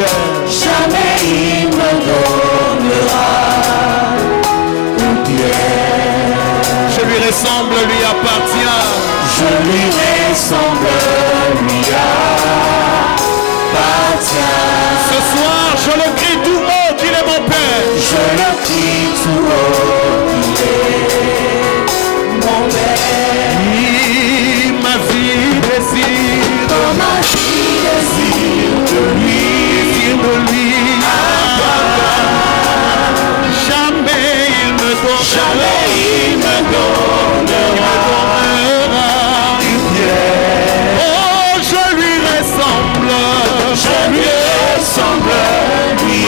jamais il me donnera une pierre. Je lui ressemble, lui appartient. Je lui ressemble, lui appartient. Ce soir, je le crie tout haut qu'il est mon Père. Je le crie tout haut qu'il est mon Père. Ma vie désire, Ma vie désire de lui, de lui. Jamais il me donnera, jamais il me donnera une pierre. Oh, je lui ressemble, Je lui ressemble, lui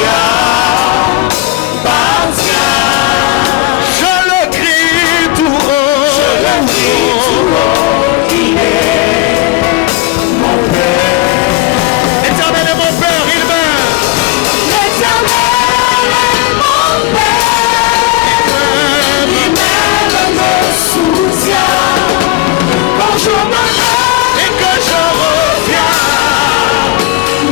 appartient. je le crie tout haut. Je le crie tout haut, il est mon Père. Éternel est mon Père, il m'aime. L'Éternel est mon Père, il m'aime, me soutient. Quand je me lève Et que je reviens,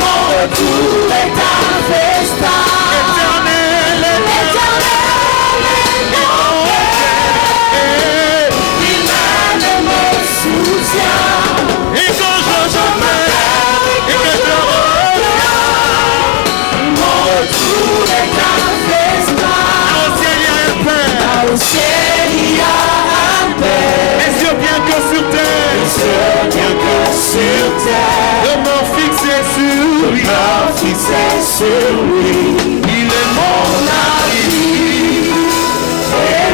mon retour est un festin. éternel est L'Éternel est mon Père, il m'aime, me soutient. Et quand je me lève, et que je reviens, Mon retour est un festin. au ciel il y a un Père. Au ciel il y a un Père, Les yeux bien que sur terre, bien que sur terre, le mort fixé sur lui. cœur fixé sur lui. Il est mon ami. Et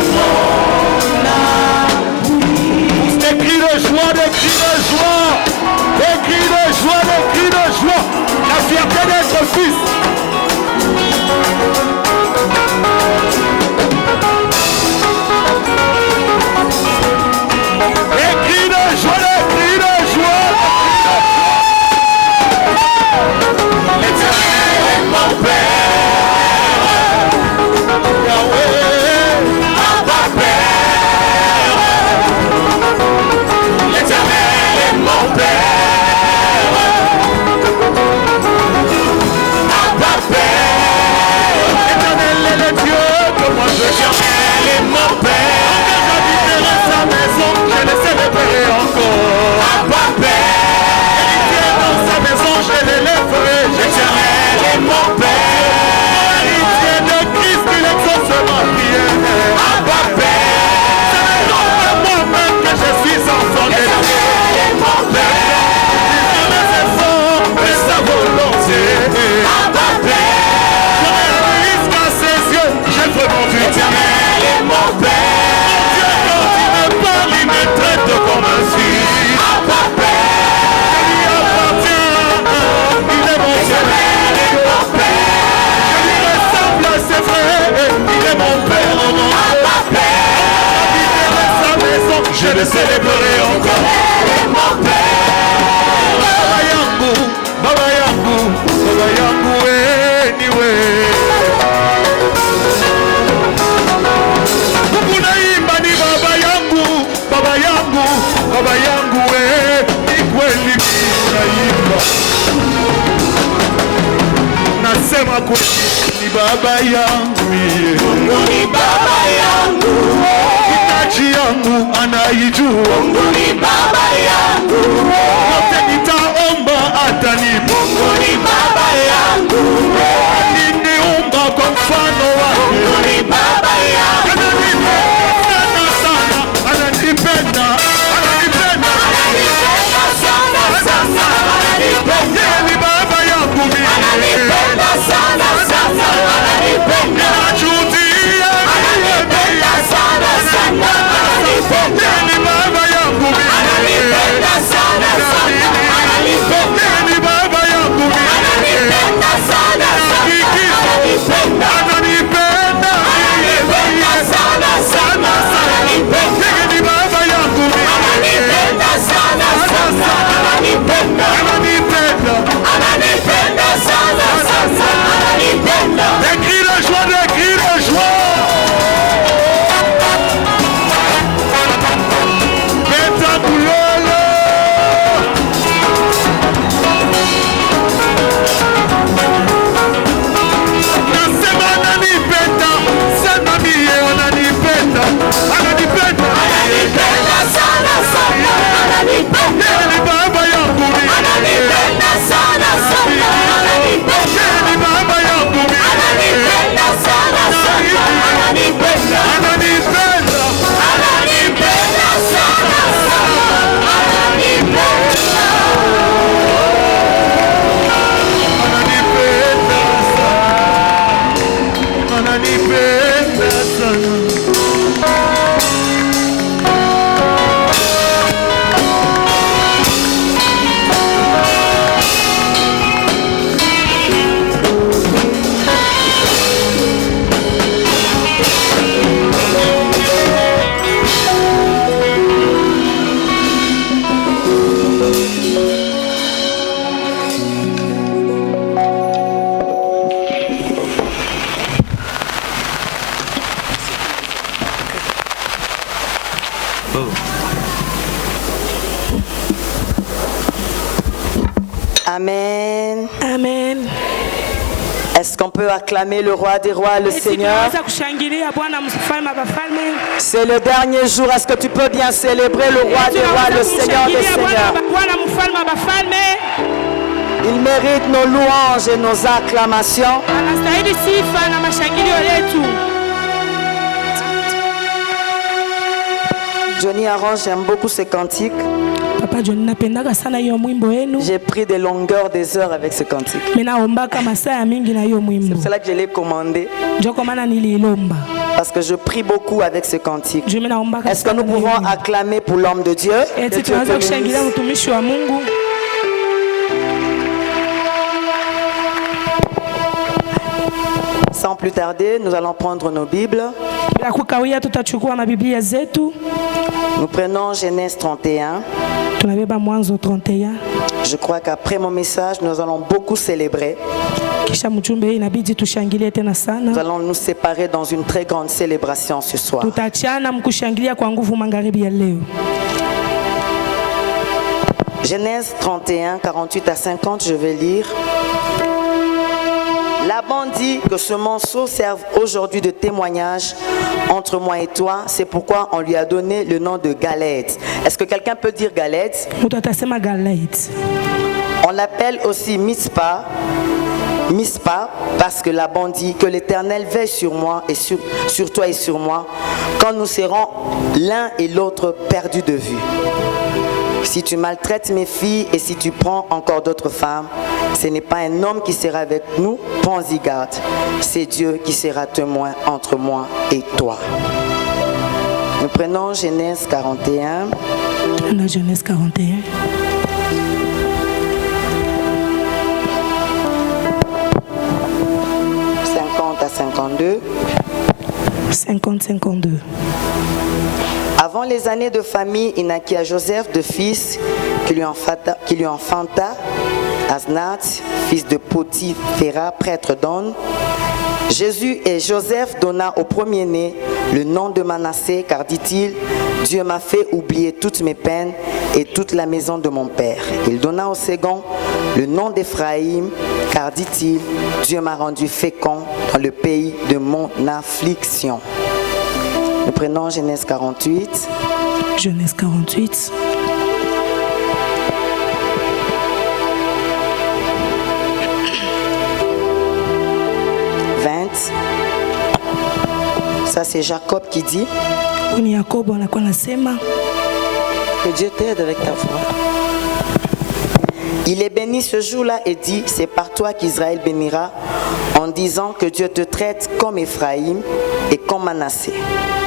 Des cris de joie, des cris de joie, des cris de joie, des cris de joie. La fierté d'être fils. Des cris de joie, des cris de joie. l'Éternel est mon Père, Yahweh, Abba Père. L'Éternel est mon Père, Abba Père. éternel est le Dieu que moi je cherche. L'Éternel est mon Père, J'habiterai sa maison, je le célébrerai encore. Abba Père. Il est dans sa maison, je l'élèverai. L'Éternel est mon Père, L'héritier de Christ, il exauce ma prière. Abba Père. C'est dans moi-même que je suis enfant de Dieu. L'Éternel est mon Père, Mes efforts, mais sa volonté. Abba Je Père. réalise qu'à ses yeux, j'ai vraiment vu Dieu. L'Éternel est mon Père, Dieu, quand il me parle, il me traite comme un fils. Abba Père. Il lui appartient, il est mon Père. L'Éternel est mon Père, Je lui ressemble, c'est vrai, il est mon Père. Abba Père. J'habiterai sa maison, je le célébrerai encore. L'Éternel est mon Père, Baba yangu, Baba yangu, Baba yangu, anyway. Unaimba ni Baba yangu, Baba yangu, Baba yangu, ni kweli unaimba. Nasema kweli ni Baba yangu, Mungu ni Baba yangu, hitaji yangu anaijua. Mungu ni Baba yangu, Yote nitaomba atanipa. Mungu ni Baba yangu, Aliniumba kwa mfano wake. Mungu ni Baba yangu. Ananipenda sana, ananipenda, ananipenda. Ananipenda sana sana, ananipenda. Yeye ni Baba yangu mimi. Ananipenda sana sana, ananipenda. Najutia Ananipenda sana sana, ananipenda. Yeye ni Baba yangu mimi. Ananipenda sana sana, Est-ce qu'on peut acclamer le roi des rois, le Seigneur? C'est le dernier jour. Est-ce que tu peux bien célébrer le roi des rois, le Seigneur des seigneurs? Il mérite nos louanges et nos acclamations. Johnny Aaron, j'aime beaucoup ces cantiques. J'ai pris des longueurs des heures avec ce cantique. C'est pour cela que je l'ai commandé. Parce que je prie beaucoup avec ce cantique. Est-ce que nous pouvons acclamer pour l'homme de Dieu? Sans plus tarder, nous allons prendre nos Bibles. Nous prenons Genèse 31. Je crois qu'après mon message, nous allons beaucoup célébrer. Nous allons nous séparer dans une très grande célébration ce soir. Genèse 31, 48 à 50, je vais lire. Laban dit que ce monceau serve aujourd'hui de témoignage entre moi et toi. C'est pourquoi on lui a donné le nom de Galed. Est-ce que quelqu'un peut dire Galed? On l'appelle aussi Mizpa parce que Laban dit que l'Éternel veille sur moi et sur toi et sur moi quand nous serons l'un et l'autre perdus de vue. Si tu maltraites mes filles et si tu prends encore d'autres femmes, ce n'est pas un homme qui sera avec nous, prends-y garde. C'est Dieu qui sera témoin entre moi et toi. Nous prenons Genèse 41. La Genèse 41. À 52. 50-52. Avant les années de famille, il naquit à Joseph deux fils qui lui enfanta Asnath, fils de Potiphéra, prêtre d'On. Jésus et Joseph donna au premier-né le nom de Manassé, car dit-il, Dieu m'a fait oublier toutes mes peines et toute la maison de mon père. Il donna au second le nom d'Éphraïm, car dit-il, Dieu m'a rendu fécond dans le pays de mon affliction. Nous prenons Genèse 48. Genèse 48. Ça c'est Jacob qui dit que Dieu t'aide avec ta foi. Il est béni ce jour-là et dit, c'est par toi qu'Israël bénira, en disant que Dieu te traite comme Éphraïm et comme Manassé.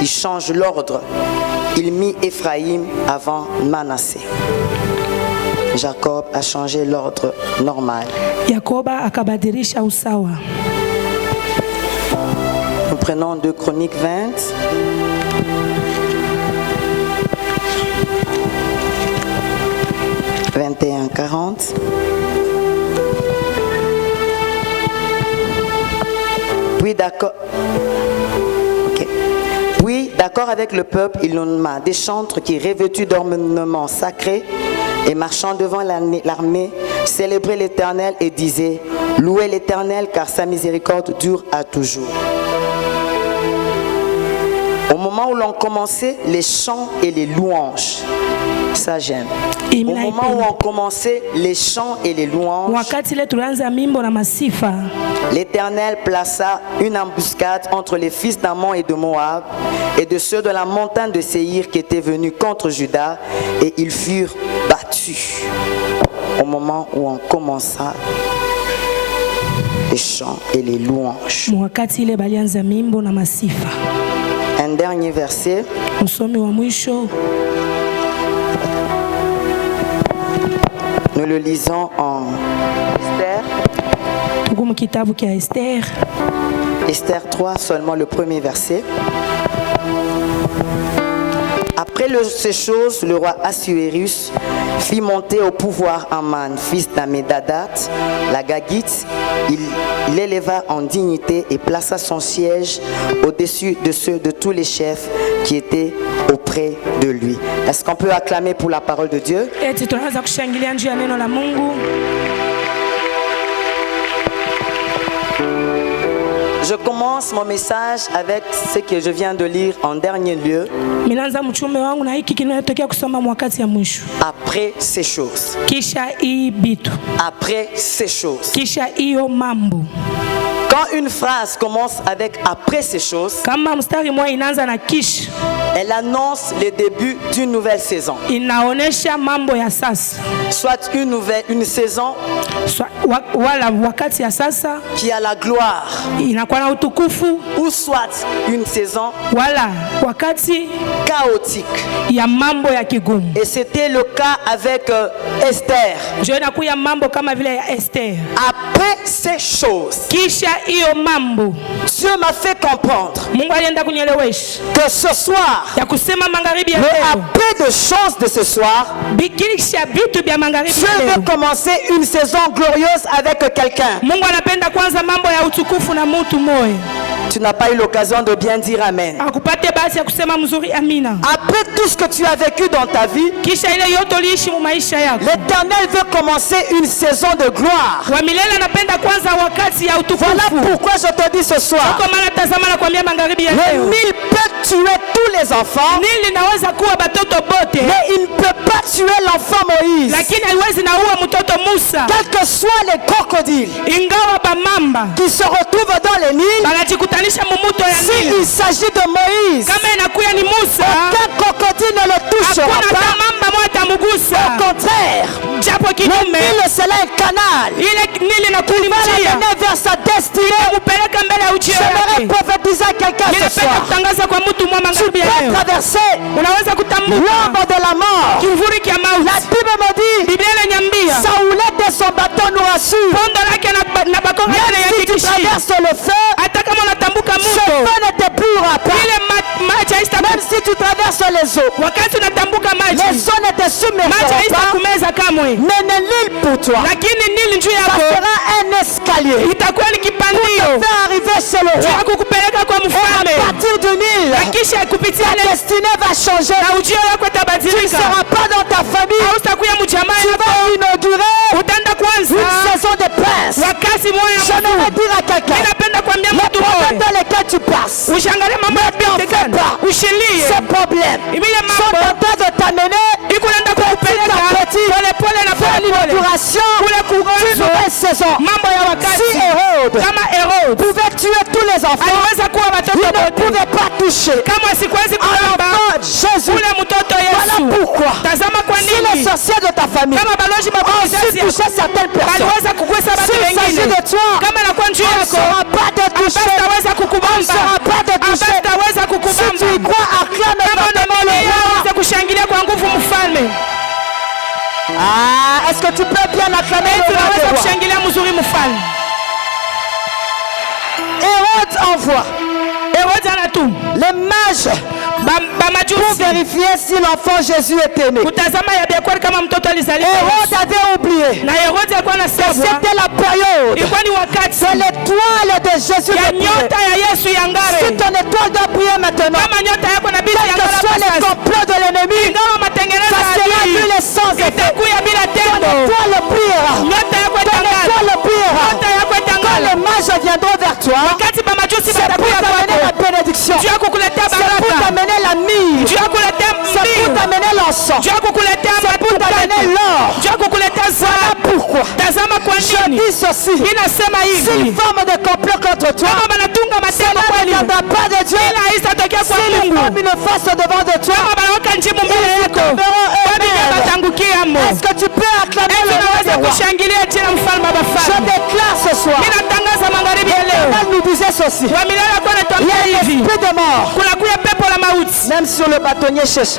Il change l'ordre. Il mit Éphraïm avant Manassé. Jacob a changé l'ordre normal. Yakoba akabadilisha usawa. Nous prenons 2 Chroniques 20. « 21-40. Puis d'accord avec le peuple, il nomma des chantres qui, revêtus d'ornements sacrés et marchant devant l'armée, célébraient l'Éternel et disaient, louez l'Éternel car sa miséricorde dure à toujours. Au moment où l'on commençait les chants et les louanges, ça j'aime. Au moment où on commençait les chants et les louanges, l'Éternel plaça une embuscade entre les fils d'Ammon et de Moab et de ceux de la montagne de Séhir qui étaient venus contre Juda, et ils furent battus. Au moment où on commença les chants et les louanges. Un dernier verset. Nous le lisons en Esther. Esther 3, seulement le premier verset. Après ces choses, le roi Assuérus fit monter au pouvoir Aman, fils d'Ammédadat, la Gagite. Il l'éleva en dignité et plaça son siège au-dessus de ceux de tous les chefs qui étaient auprès de lui. Est-ce qu'on peut acclamer pour la parole de Dieu? Je commence mon message avec ce que je viens de lire en dernier lieu. Minaanza mchume wangu na hiki kinatokea kusoma mwakati ya mwisho. Après ces choses. Kisha hii bitu. Après ces choses. Kisha hiyo mambo. Quand une phrase commence avec après ces choses, kama mstari mmoja inaanza na kisha, elle annonce le début d'une nouvelle saison. Inaonesha mambo ya sasa. Soit une saison wala wakati ya sasa qui a la gloire, inakuwa na utukufu, ou soit une saison wala wakati chaotique ya mambo ya kigumu. Et c'était le cas avec Esther. Je nakuya mambo kama vile ya Esther. Après ces choses, kisha hiyo mambo, Dieu m'a fait comprendre Mungu alienda kunielewesha que ce soir, ya kusema magharibi ya mais leo, après de choses de ce soir, bikisha vitu vya magharibi Dieu ya leo, veut commencer une saison glorieuse avec quelqu'un. Mungu anapenda kwanza mambo ya utukufu na mtu moyo. Tu n'as pas eu l'occasion de bien dire amen. Akupate basi ya kusema mzuri amina. Après tout ce que tu as vécu dans ta vie, kisha ile yote uliishi mu maisha yako, l'Éternel veut commencer une saison de gloire. Wa milele anapenda kwanza wakati ya utukufu. Voilà pourquoi je te dis ce soir, kwa maana tazama na kuambia magharibi ya leo, le Nil peut tuer tous les enfants, Nili inaweza kuwa batoto bote, mais il ne peut pas tuer l'enfant Moïse. Lakini haiwezi naua mtoto Musa. Quels que soient les crocodiles ingawa bamamba qui se retrouvent dans les Nils, banajikutanisha mumuto ya Nili, s'il s'agit de Moïse, kama inakuya ni Musa, aucun crocodile ne le touchera pas. Au contraire, le Nil c'est là un canal. Il va l'amener vers sa destinée. J'aimerais prophétiser à quelqu'un ce soir. Tu peux traverser l'ombre de la mort. La Bible me dit, Saoul de son bâton nous rassure. Même si tu traverses le feu, ce feu ne te brûlera pas. Même si tu traverses les eaux, les eaux ne te submergeront pas. Mais le Nil pour toi, ça sera un escalier pour te faire arriver chez le roi. Et à partir du Nil, ta destinée va changer. Tu ne seras pas dans ta famille. Tu vas inaugurer une saison de prince. J'aimerais dire à quelqu'un, les problèmes dans lesquels tu passes, ne t'en fais pas. Ces problèmes sont en train de t'amener petit à petit vers l'inauguration d'une nouvelle saison. Si Hérode pouvait tuer tous les enfants, il ne pouvait pas toucher un enfant Jésus. Voilà pourquoi si les sorciers de ta famille ont su toucher certaines personnes, s'il s'agit de toi, on ne sera pas de toucher. On ne sera pas de toucher. Si tu y crois, acclame maintenant le roi. Ah, est-ce que tu peux bien acclamer le roi? Hérode envoie les mages pour vérifier si l'enfant Jésus était né. Hérode avait oublié que c'était la période de l'étoile de Jésus de briller. Si ton étoile doit briller maintenant, quel que soit les complots de l'ennemi, ça sera vu les sans effet. Ton étoile brillera. Ton étoile brillera. Quand les mages viendront vers toi, c'est pour t'amener la bénédiction. C'est pour t'amener la mire. C'est pour t'amener l'encens. C'est pour t'amener l'or. Voilà pourquoi je dis ceci. S'ils forment des complots contre toi, cela ne viendra pas de Dieu. S'ils forment une face devant de toi, ils se tomberont eux-mêmes. Est-ce que tu peux acclamer le roi des rois? Je déclare ce soir. L'Éternel nous disait ceci. Il y a l'esprit de mort. Même sur le bâtonnier cherche.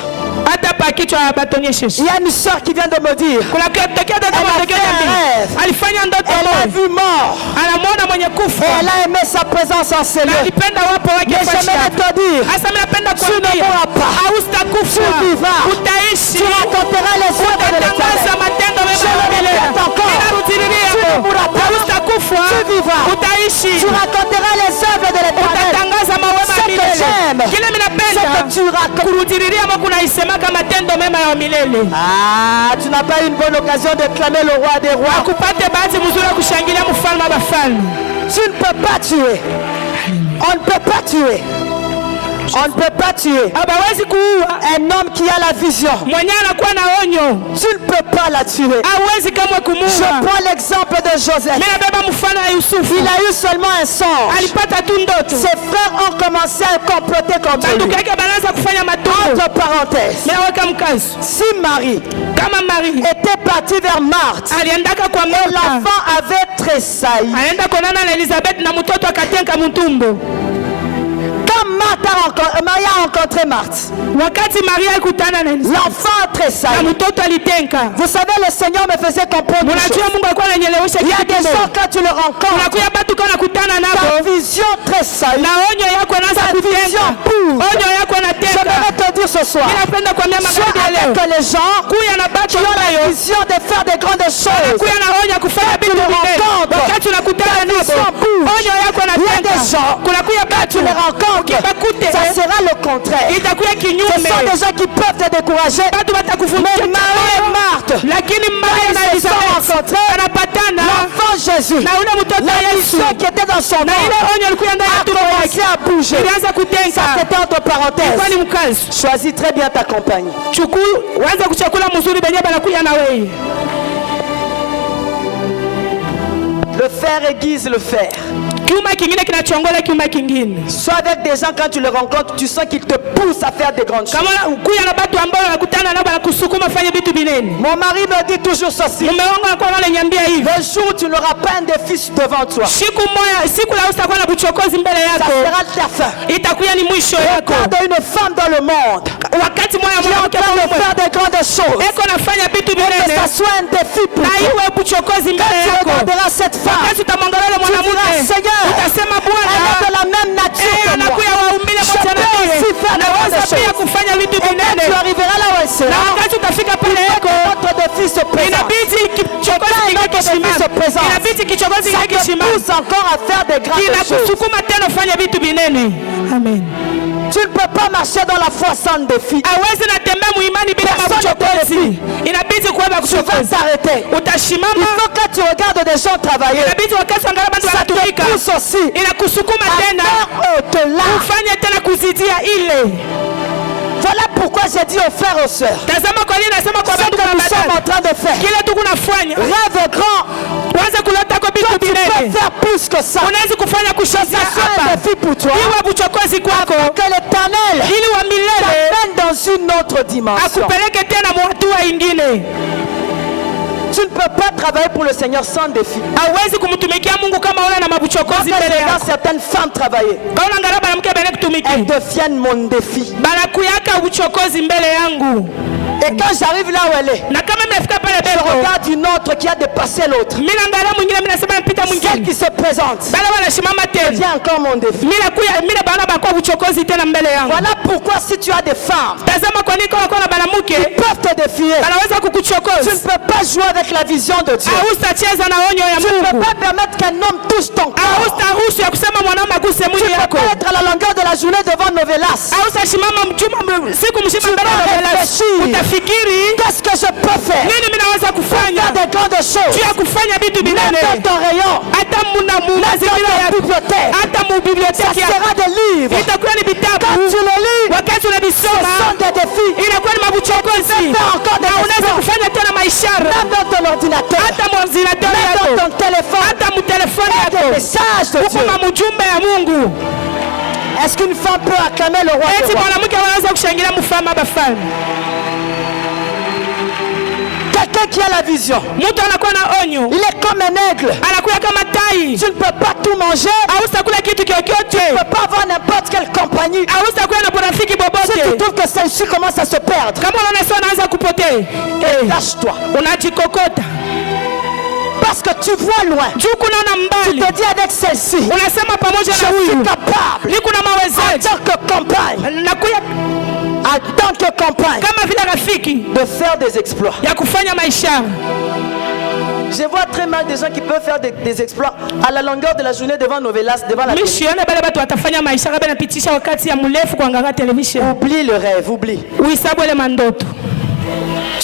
Il y a une soeur qui vient de me dire, elle a vu mort et elle a aimé sa présence en ces lieux. Mais j'aimerais te dire, tu ne mourras pas, tu vivras, tu raconteras les œuvres de l'Éternel. Je le répète encore, tu ne mourras pas, tu vivras, tu raconteras les œuvres de l'Éternel. Ce que j'aime, c'est que tu racontes. Ah, tu n'as pas eu une bonne occasion de clamer le roi des rois. Tu ne peux pas tuer. On ne peut pas tuer. On ne peut pas tuer Hawezi kuua un homme qui a la vision. mwenye anakuwa na onyo. Tu ne peux pas la tuer. Hawezi kama Je kumuua. prends l'exemple de Joseph. Mimi nabeba mfano wa Yusufu. Il a eu seulement un songe. Alipata tu ndoto. Ses frères ont commencé à comploter contre Banduku lui. yake banaanza kufanya matumbo. Entre parenthèses, Mimi naweka mkazo. si Marie Kama Marie était partie vers Marthe aliendaka kwa et Martha. l'enfant avait tressailli, Aenda kuonana na Elizabeth na mtoto akatenka mtumbo. quand Marie a rencontré Marthe, Wakati Maria alikutana na Elizabeth l'enfant a na tressailli. mtoto alitenka. Vous savez, le Seigneur me faisait comprendre une chose. Munajua Mungu alikuwa ananielewesha Il y a kitu des kidogo. gens, quand tu le rencontres, Unakuya batu kwa nakutana ta nabo vision tressaille. na onyo yako anaanza Ta kutenka. vision pousse. Onyo yako Je anatenka. vais te dire ce soir, Mimi napenda kuambia sois magharibi ya leo. avec les gens Kuya na batu qui ont la ambayo vision de faire des grandes choses. kuya na onyo kufanya vitu vinene. rencontres, Wakati unakutana ta nabo vision pousse. onyo yako Il y a des anatenka. gens, Kunakuya batu tu les rencontres, ukibakute ça sera le contraire. itakuwa Ce kinyume. sont des gens qui peuvent te décourager. Batu Mais batakuvunjia Marie et Marthe, lakini Maria na ils se sont Elizabeth rencontrés. anapatana L'enfant Jésus, na ule mtoto la Yesu vision qui était dans son na ile âme, onyo alikuwa ndani ya a tumbo commencé yake à bouger. ilianza kutenka. C'était entre parenthèses. Kwani mkazi Choisis très bien ta compagnie. waza kuchakula mzuri benye banakuya na wewe. Le fer aiguise le fer. Kiuma kingine kinachongola kiuma kingine. Sois avec des gens, quand tu les rencontres, tu sens qu'ils te poussent à faire des grandes choses. Kama ukuya na batu ambao wanakutana nao banakusukuma fanye vitu binene. Mon mari me dit toujours ceci. Mume wangu anakuwa ananiambia hivi. Le jour où tu n'auras pas un défi devant toi, Siku moja, siku la utakuwa na buchokozi mbele ça yako. sera ta fin. Itakuwa ni mwisho yako. Regarde une femme dans le monde Wakati moja qui est en mwanamke train de mmoja faire des grandes choses. eko nafanya vitu Que binene. ça soit un défi pour Na toi. iwe buchokozi Quand mbele tu yako. regarderas cette femme, Wakati utamwangalia yule tu diras, mwanamke Seigneur, utasema elle est de Bwana la même nature que moi. anakuya waumbile Je moja na peux mie. aussi faire des Naweza grandes pia choses. kufanya vitu Et quand binene. tu arriveras là où elle Na sera, wakati utafika pale yako notre défi se présente. inabidi kichokozi Quand kingine notre défi se kisimame. présente, Inabidi kichokozi ça kingine te kisimame. pousse encore à faire des grandes choses. Kinakusukuma tena ufanye vitu binene. Amen. Tu ne peux pas marcher dans la foi sans défi. Hawezi natembea muimani bila Personne mabuchokozi. Inabidi kuweka Tu vas kuchokozi. t'arrêter. Il Utashimama. faut que tu regardes des gens travailler. Inabidi wakati angalia bantu Ça te wanatumika. pousse aussi Inakusukuma à tena faire au-delà. ufanye tena kuzidia ile. Voilà pourquoi j'ai dit aux frères et aux sœurs, Tazama kwa nini nasema kwa ce bantu que nous sommes badala. en train de faire, Kile tu kunafanya. rêve grand. Uanze kuleta kwa vitu Toi, tu binene. peux faire plus que ça. Unaweza kufanya kushazia Ça soit un hapa. défi pour toi. Iwe buchokozi kwako. Que l'Éternel Ili wa milele t'amène dans une autre dimension. akupeleke tena hatua ingine. Tu ne peux pas travailler pour le Seigneur sans défi. Hauwezi kumtumikia Mungu kama una na mabuchokozi Quand mbele je regarde yako. certaines femmes travailler, Kaona angalia mwanamke bana elles kutumikia. deviennent mon défi. Banakuyaka uchokozi mbele yangu. Et quand j'arrive là où elle est, Na kama nimefika pale je beko. regarde une autre qui a dépassé l'autre. Mimi naangalia mwingine mimi nasema napita Celle mwingine. qui se présente Bana wanashimama tena. devient encore mon défi. Mimi bana bakwa uchokozi tena mbele yangu. Voilà pourquoi si tu as des femmes Tazama kwa nini kwa na banamuke qui peuvent te défier, banaweza tu kukuchokoza. ne peux pas jouer avec la vision de Dieu. Hautacheza na onyo ya Tu ne peux Mungu. pas permettre qu'un homme touche ton corps. Hautaruhusu ya kusema mwanaume aguse Tu mwili ne peux yako. pas être à la longueur de la journée devant Novelas. Hautasimama mchuma siku mzima mbele ya Novelas. réfléchir. Utafikiri Qu'est-ce que je peux faire? nini mimi naweza kufanya Faire des grandes choses. juu ya kufanya vitu Même binene. dans ton rayon, Hata muna même dans mazingira ta ya bibliothèque, hata mu ça biblioteki ya sera des livres. itakuwa ni Quand vitabu. tu le lis, Wakati ce unavisoma sont des défis. inakuwa ni mabuchokozi. Faire encore des Na unaweza exploits. kufanya tena maishara Même dans ton ordinateur, hata mwazinatori même yako dans ton téléphone, hata mu telefoni il y a des yako messages de huko Dieu. mamujumbe ya Mungu. Est-ce qu'une femme peut acclamer le roi Eti des rois? mwanamke anaweza kushangilia mfalme abafalme. Quelqu'un qui a la vision, Mtu anakuwa na onyo, il est comme un aigle. anakuwa kama tai. Tu ne peux pas tout manger. Hautakula kitu Tu chochote. ne peux pas avoir n'importe quelle compagnie. Hautakuwa na rafiki Si tu bobote. trouves que celle-ci commence à se perdre, Kama unaona sasa anaanza kupotea, lâche-toi. unajikokota. Parce que tu vois loin. Juu kunaona Tu mbali. te dis avec celle-ci, Unasema pamoja je na suis huyu capable niko na en mawezaji. tant que compagne, Nakuya en tant que compagne, kama vile rafiki de faire des exploits. ya kufanya maisha. Je vois très mal des gens qui peuvent faire des exploits à la longueur de la journée devant Novelas, devant la Mimi télé. sione bale watu watafanya maisha kabla napitisha wakati ya mrefu kuangalia television. Oublie le rêve, oublie. Uhesabu ile mandoto.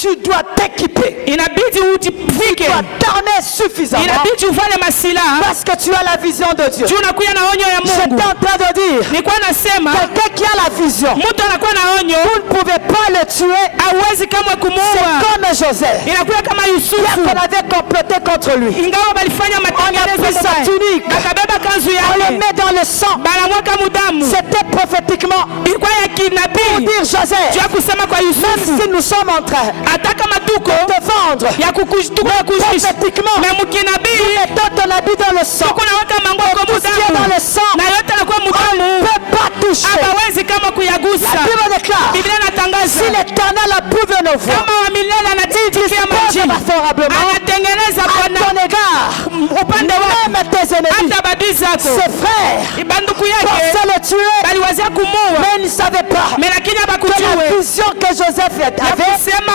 tu dois t'équiper. inabidi Tu ujivike, dois t'armer suffisamment inabidi uvale masilaha parce que tu as la vision de Dieu. juu unakuya na onyo ya J'étais Mungu. en train de dire, Nilikuwa nasema quelqu'un qui a la vision, mtu anakuwa na onyo, vous ne pouvez pas le tuer. hauwezi kama C'est kumuua. comme Joseph. Inakuwa kama Bien Yusufu, qu'on avait comploté contre lui. ingawa balifanya On a matengenezo pris sa mabaya, tunique, bakabeba kanzu on le yake met dans le sang. banamwaka mudamu. C'était prophétiquement Ilikuwa ya pour kinabii dire Joseph, juu ya kusema kwa même Yusufu, si nous sommes en train hata kama tuko de vendre, ya kukujisha prophétiquement, na mukinabii mettons ton habit dans le sang. tuko naweka mango kwa Tout ce qui est dans mudamu le sang, na yote anakuwa on ne mudamu, peut pas toucher. hawezi kama La kuyagusa. Bible déclare, Biblia si inatangaza l'Éternel approuve nos voies, kama wa milele anatikia dispose maji, favorablement anatengeneza à Bwana ton égard, upande wako, même tes ennemis, hata badui zako. ses frères, Banduku yake pensaient le tuer, baliwazia kumuua, mais ils ne savaient pas lakini que la abakujue vision que Joseph ya avait kusema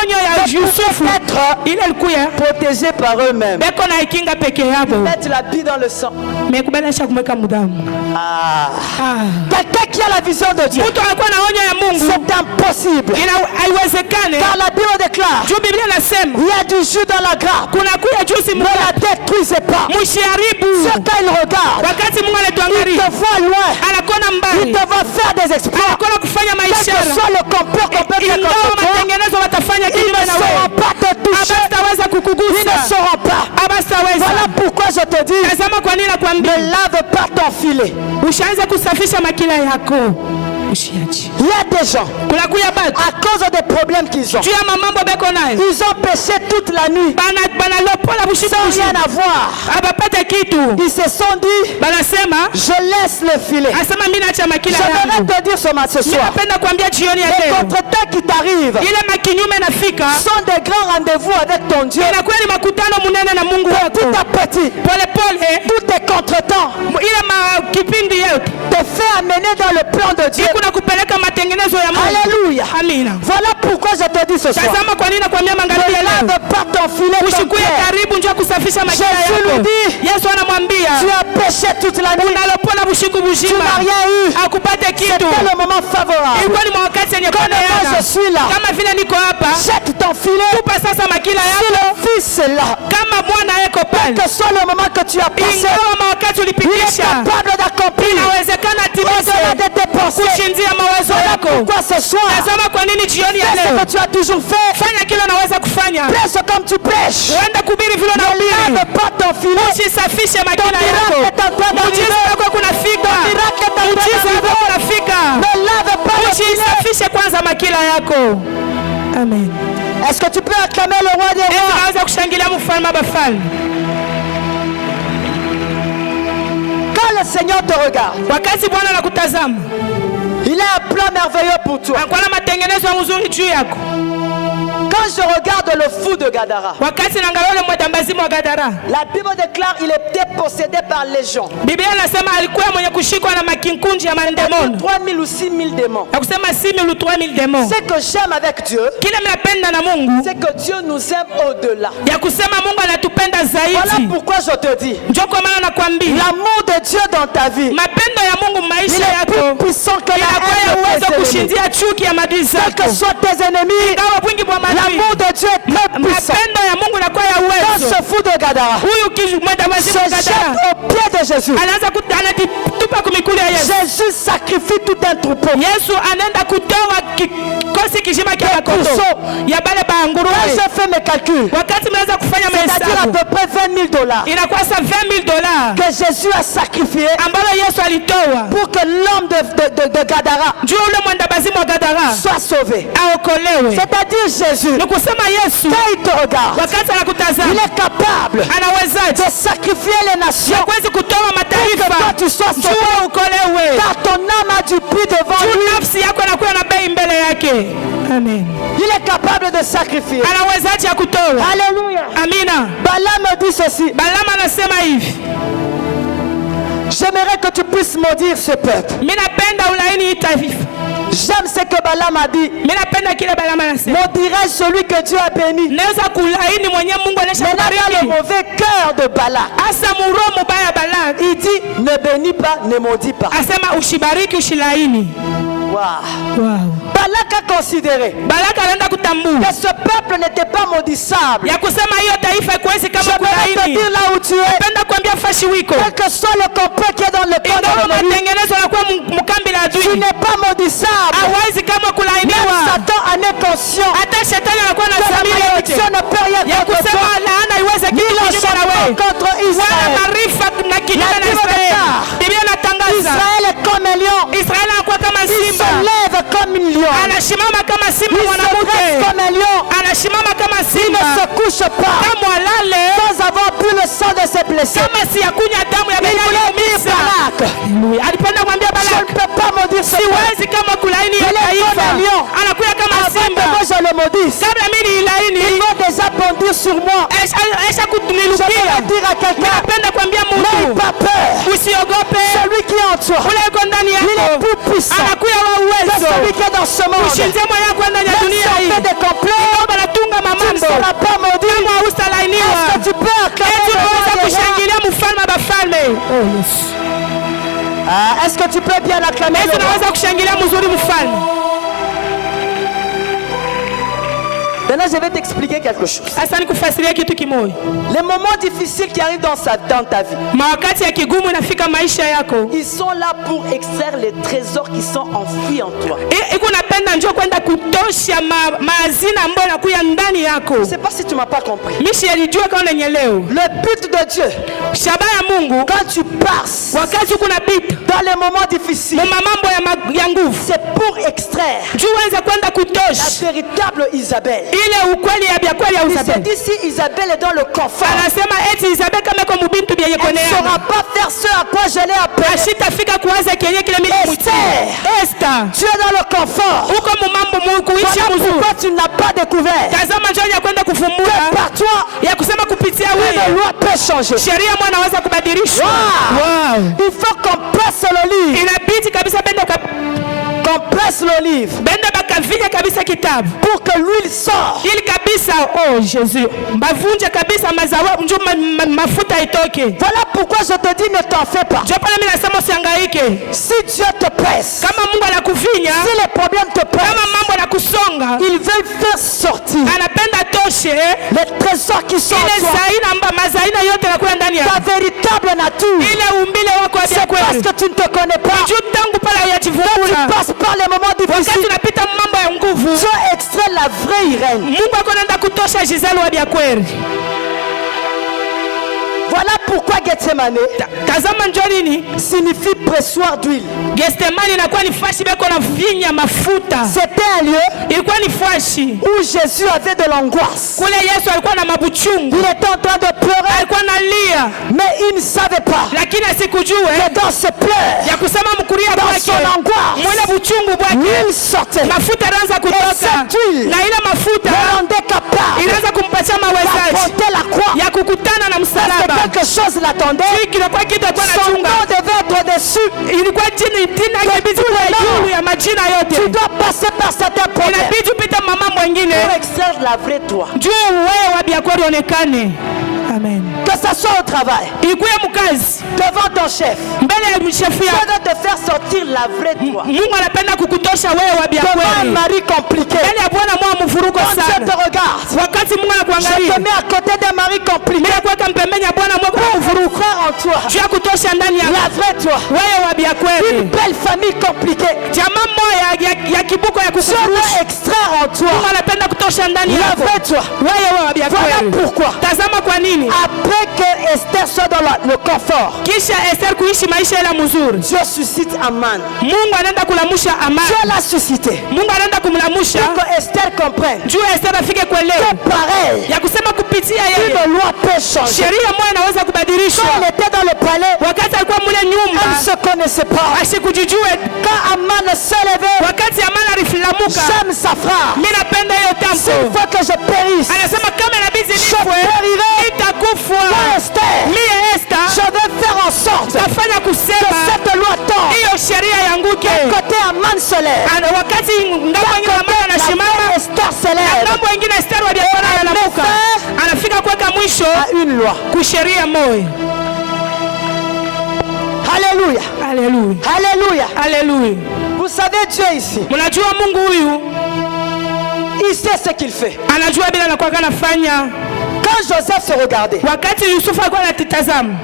onyo ya Yusufu être ile ilikuya protégée par eux-mêmes. beko na ikinga peke yabo, Mettre l'habit dans le sang. mekubalasha kumweka mudamu. Quelqu'un qui a la vision de Dieu, Mtu anakuwa na onyo ya Mungu c'est impossible. haiwezekane, Car la Bible déclare, juu Biblia nasema il y a du jus dans la grappe. kuna kuya juisi Ne la détruisez pas. mshiharibu. Dieu, quand il regarde, Wakati Mungu il anatuangalia te voit loin. anakona Il mbali, te voit faire des exploits. anakona kufanya Quel que maishara, soit le complot qu'on peut faire ingawa contre toi, matengenezo watafanya ils kinyume ne na sauront wewe, pas te toucher. abastaweza Ils ne kukugusa, sauront pas. abastaweza. Voilà pourquoi je te dis, Tazama kwa nini nakwambia ne lave pas ton filet. ushaanza kusafisha makila yako, ushiache. Il y a des gens, Kuna kuya batu à cause des problèmes qu'ils ont, juu ya mamambo beko nayo ils ont péché toute la nuit banalopola bushiku sans rien avoir. abapate kitu, Ils se sont dit, banasema je laisse le filet. asema mimi naacha makila J'aimerais yangu. te dire ce soir, Ninapenda kuambia jioni ya les leo contretemps qui t'arrivent ile makinyume nafika sont des grands rendez-vous avec ton Dieu. inakuwa ni makutano munene na Mungu wako. Petit à petit, Pole pole tous tes contretemps ile kipindi yote te fait amener dans le plan de Dieu. kuna kupeleka matengenezo ya Mungu. Alléluia. Amina. Voilà pourquoi je te dis ce soir, Tazama kwa nini nakwambia magharibi ya ne leo lave pas ton filet ton ushikuye père. karibu, njoo kusafisha makila Jésus yako. lui dit, Yesu anamwambia tu as péché toute la nuit, unalopola bushiku tu buzima n'as rien eu. akupate kitu. C'était le moment favorable. Ilikuwa ni wakati yenye Comme moi kuoneana. je suis là, Kama vile niko hapa, jette ton filet. tupa sasa makila Si yako. le fils est là, Kama Bwana yeko pale, que soit le moment que tu as passé, ingawa wakati il est ulipitisha, capable d'accomplir inawezekana au-delà atimize de tes pensées. kushindia mawazo Voilà yako. pourquoi ce soir, Tazama kwa nini jioni ya fais ce leo que tu as toujours fait. fanya kile unaweza kufanya, Prêche comme tu prêches. uende kubiri vile Ne unahubiri, lave pas ton filet. usisafishe Ton makila miracle yako. est en train Muujiza d'arriver. wako kunafika, Ton miracle est en train muujiza wako d'arriver. kunafika. Ne lave pas le filet. Usisafishe kwanza makila yako. Amen. Est-ce que tu peux acclamer le roi des Yesu rois? anaweza kushangilia mfalme wa bafalme. Quand le Seigneur te regarde, Wakati Bwana anakutazama, il a un plan merveilleux pour toi. anakuwa na matengenezo mzuri juu yako. Quand je regarde le fou de Gadara, Wakati naangalia ule mwendambazimu wa Gadara, la Bible déclare qu'il était possédé par légion. Biblia inasema alikuwa mwenye kushikwa na makinkunji ya mandemoni. 3000 ou 6000 démons. Na kusema 6,000 ou 3,000 démons. Ce que j'aime avec Dieu, Kile mnapenda na Mungu, c'est que Dieu nous aime au-delà. ya kusema Mungu anatupenda Voilà zaidi. pourquoi je te dis, Njoo kwa maana nakwambia, l'amour de Dieu dans ta vie, mapendo ya Mungu il maisha est yako plus puissant que la inakuwa ya haine de uwezo tes ennemis. kushindia chuki ya maadui Quels que zako. soient tes ennemis, Ingawa wingi wa maadui, l'amour de Dieu est très puissant. mapendo ya Mungu inakuwa ya Quand uwezo. ce fou de Gadara Huyu mwendambazimu wa se jette Gadara au pied de Jésus, anaanza anajitupa kumikulu ya Yesu. Jésus sacrifie tout un troupeau. Yesu anaenda kutoa kikosi kizima kia Des kondoo pourceaux. ya bale Quand banguruwe. j'ai fait mes calculs, Wakati mnaweza kufanya c'est-à-dire à mahesabu, peu près $20,000 inakuwa sa $20,000 que Jésus a sacrifié ambalo Yesu alitoa pour que l'homme de Gadara juu ule mwendambazimu wa Gadara soit sauvé. aokolewe. C'est-à-dire Jésus, Ni kusema Yesu quand il te regarde, wakati il anakutazama est capable anawezaje de sacrifier les nations hakuwezi kutoa pour que toi mataifa tu sois sauvé. juu ukolewe, Car ton âme a du prix devant juu lui. nafsi yako inakuwa na bei mbele yake. Amen. Il est capable de sacrifier. Anawezaje ya kutoa? Alléluia. Amina. Balaam me dit ceci. Balama anasema hivi, J'aimerais que tu puisses maudire ce peuple. mimi napenda ulaini hii taifa. J'aime ce que Balaam a dit. Mimi napenda kile Balama anasema. Maudirai celui que Dieu a béni. Naweza kulaini mwenye Mungu Maintenant, il y a le alishabariki. mauvais cœur de Balak. Asa muroho mubaya Balak. Il dit, ne bénis pas, ne maudis pas. Asema ushibariki ushilaini. Wow. Balak a considéré Balaka anaenda kutambua que ce peuple n'était pas maudissable. ya kusema hiyo taifa ikuwezi kama J'aimerais te kulaini. dire là où tu es, Napenda kuambia fashi wiko. quel que soit le complot qui est dans le camp de Ingawa l'ennemi, matengenezo yanakuwa mkambi la tu adui. n'es pas maudissable. Hawezi kama Même kulainiwa. Satan en est conscient Hata shetani anakuwa na que la dhamiri yote. malédiction ne peut rien Ya contre kusema toi. laana iweze Ni kitu la kinyume na wewe. contre Wala Israël. maarifa na kinyume na La Bible Israeli. déclare, Biblia inatangaza Israël est comme un lion. Israeli anakuwa kama Il se simba. lève comme une lion. Anasimama kama simba Il se mwanamke. dresse comme un lion. Anasimama kama Il ne simba. se couche pas Kama alale sans avoir bu le sang de ses blessés. kama si ya kunya damu ya Il Betheli voulait dire Misa. Balak, Alipenda kumwambia je Balak, ne peux pas maudire ce peuple. siwezi kama kulaini ya Il est taifa. comme un lion. Anakuya kama Avant que simba. moi je le maudisse, Kabla mimi ils nilaini, vont déjà bondir sur moi. esha Je kunilukia. vais dire à quelqu'un, Napenda kuambia n'aie mtu pas peur. usiogope. Celui qui est en toi, Ule yuko ndani il est yako plus puissant anakuya wa que uwezo. celui qui est dans ce monde. Ushinze moyo wako ndani ya Même si dunia on hii. fait des complots, Kama natunga tu ne mamambo seras pas maudit. kama haustalainiwa. Est-ce que tu peux acclamer Eti le roi unaweza des rois? kushangilia mfalme wa bafalme. Ah, est-ce que tu peux bien acclamer Eti le roi? unaweza kushangilia mzuri mfalme. Maintenant, je vais t'expliquer quelque chose. Sasa nikufasiria kitu kimoja. Les moments difficiles qui arrivent dans ta vie, Mawakati ya kigumu inafika maisha yako. ils sont là pour extraire les trésors qui sont enfouis en toi. Iko napenda njoo kwenda kutosha maazina ambayo yanakuya ndani yako. Je ne sais pas si tu m'as pas compris. Mishi alijua kama unanielewa. Le but de Dieu, Shaba ya Mungu quand tu passes wakati kuna pita dans les moments difficiles, mambo ya nguvu. c'est pour extraire Njoo uanze kwenda la kutosha véritable Isabelle. ile ukweli ya kweli ya Il s'est Isabel. dit si Isabelle est dans le confort, Anasema eti Isabel kama kwa mubintu bya elle ne yekonea. saura pas faire ce à quoi je l'ai appelé. Ashitafika kuanza kenye kile mimi Esther. Esther. Tu es dans le confort. Uko mumambo kuishi Voilà mzuri. pourquoi tu n'as pas découvert Tazama njoo ya kwenda kufumbua que par toi, ya kusema kupitia une wewe loi peut changer. sheria mwana anaweza kubadilishwa. Wow. Il faut qu'on presse le livre. Inabidi kabisa Qu'on presse le livre benda bakavinya kabisa kitabu pour que l'huile sorte. ili kabisa oh Jésus mbavunje kabisa mazawa njoo mafuta itoke. Voilà pourquoi je te dis ne t'en fais pas. Njoo pale mimi nasema usihangaike. Si Dieu te presse, Kama Mungu anakuvinya, si les problèmes te kama pressent, mambo yanakusonga, il veut faire sortir anapenda toshe les trésors qui sont ile en toi. zaina mazaina yote yanakuwa ndani Ta yako. véritable nature. Ile umbile wako wa C'est parce kweli. que tu ne te connais pas. Juu tangu pale Quand tu hayajivungula. passes par les moments Wakati difficiles, unapita mambo ya nguvu, Dieu extrait la vraie Irène. Mungu ako anaenda kutosha Giselle wa bya kweli. Voilà pourquoi Gethsemane Tazama njoo nini? signifie pressoir d'huile. Gethsemane inakuwa ni fashi beko na vinya mafuta. C'était un lieu Ilikuwa ni fashi. où Jésus avait de l'angoisse. Kule Yesu alikuwa na mabuchungu. Il était en train de pleurer, Alikuwa analia, mais il ne savait pas lakini asikujue que dans ses pleurs, ya kusema mkuria dans kwake son angoisse, mwele buchungu bwake l'huile sortait. mafuta anaanza kutoka cette huile na ile mafuta Le rendait capable inaanza kumpatia mawezaji d'affronter la croix. ya kukutana na Parce que msalaba. quelque chose l'attendait. Hii kinakuwa kitu kwa Son nachunga. nom devait être dessus. Ilikuwa jina inabidi kuwa juu ya majina Tu yote. dois passer par certains problèmes Inabidi upite mama mwingine. pour extraire la vraie toi. Juu wewe wa biakweli onekane. Amen. Que ce soit au travail, Ikuye mkazi devant ton chef, mbele ya mshefu Dieu yako. veut te faire sortir la vraie toi. Mungu anapenda kukutosha wewe wa Devant un biakweli. mari compliqué, Mbele ya Bwana mwa mvuruko quand Dieu te sana. regarde, Wakati Mungu je anakuangalia, te mets à côté d'un mari compliqué. mimi kuweka mpembeni ya Bwana mwa kwa mvuruko. Frère en toi, Juu ya kutosha ndani ya la vraie toi. wewe wa Une biakweli. belle famille compliquée. Jamaa moja ya kibuko ya Dieu kukufurusha. veut extraire en Mungu toi anapenda kutosha ndani la yako. vraie toi. Wewe wa Voilà biakweli. pourquoi, Tazama kwa nini? après que Esther soit dans le confort, Kisha Esther kuishi maisha ile mzuri. Dieu suscite Aman. Mungu anaenda kulamusha amani. Dieu l'a suscité. Mungu anaenda kumlamusha. Pour que Esther comprenne Juu Esther afike kuelewa que pareil, ya kusema kupitia yeye une loi peut changer. sheria moja inaweza kubadilishwa. Quand elle était dans le palais, Wakati alikuwa mule elle ne nyumba se connaissait pas. asikujijue. Quand Aman s'est levé, Wakati amani alifilamuka, j'aime sa phrase. mimi napenda hiyo S'il tampo. faut que je périsse, Anasema kama inabidi je nifwe, périrai. nitakufwa. Moi, Esther, Mie Esther je vais faire en sorte tafanya que kusema cette loi tombe. hiyo sheria yanguke. Côté Aman se lève. Wakati ngambo ingine ambayo La anasimama vraie Esther se na lève ngambo ingine Esther wa biashara analamuka, anafika kuweka mwisho à une loi. kusheria moyo. Alléluia. Alléluia. Alléluia. Alléluia. Vous savez, Dieu ici, Mnajua Mungu huyu il sait ce qu'il fait. anajua bila anakuwa anafanya. Quand Joseph se regardait, Wakati Yusufu alikuwa anatazama,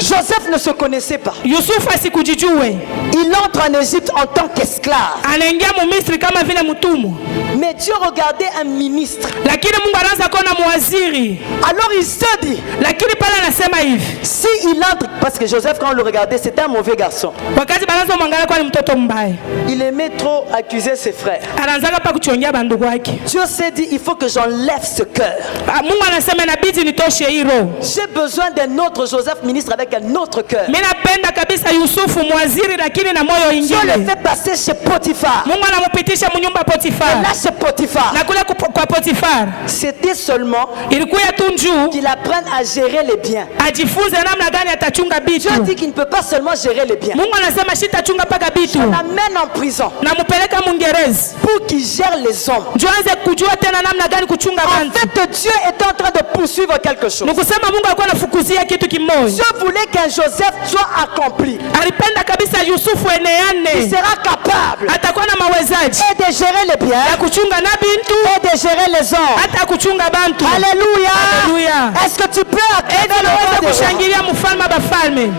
Joseph ne se connaissait pas. Yusufu asikujijue. Il entre en Égypte en tant qu'esclave. Anaingia Misri kama vile mtumwa. Mais Dieu regardait un ministre. Lakini Mungu anaanza kuona mwaziri. Alors il se dit, Lakini pale anasema hivi. si il entre, parce que Joseph quand on le regardait c'était un mauvais garçon. Wakati banaanza mwangalia kwa ni mtoto mbaya. Il aimait trop accuser ses frères. Anaanza pa kuchongea bandugu wake. Dieu s'est dit, il faut que j'enlève ce cœur. Mungu anasema inabidi nitoshe hilo. J'ai besoin d'un autre Joseph ministre avec un autre cœur. Mimi napenda kabisa Yusufu mwaziri lakini na moyo Dieu le ingine. fait passer chez Potiphar. Mungu anamupitisha mnyumba Potifar. Là chez Potiphar, Na kule kwa Potifar c'était seulement ilikuwa tu njuu qu'il apprenne à gérer les biens. ajifunze namna gani atachunga bitu. Dieu dit qu'il ne peut pas seulement gérer les biens. Mungu anasema shitachunga paka bitu. On l'amène en prison Namupeleka Mungereza. pour qu'il gère les hommes. Ndio aanze kujua tena namna gani kuchunga En bantu. fait, Dieu est en train de poursuivre quelque chose. Nikusema Mungu alikuwa anafukuzia kitu kimoja. Dieu voulait qu'un Joseph soit accompli. Alipenda kabisa Yusufu Il eneane. sera capable Atakuwa na mawezaji et de gérer les biens ya kuchunga na bintu et de gérer les hommes. hata kuchunga bantu. Alléluia. Alléluia. Est-ce que tu peux acclamer le Tunaweza roi des rois? kushangilia mfalme wa bafalme.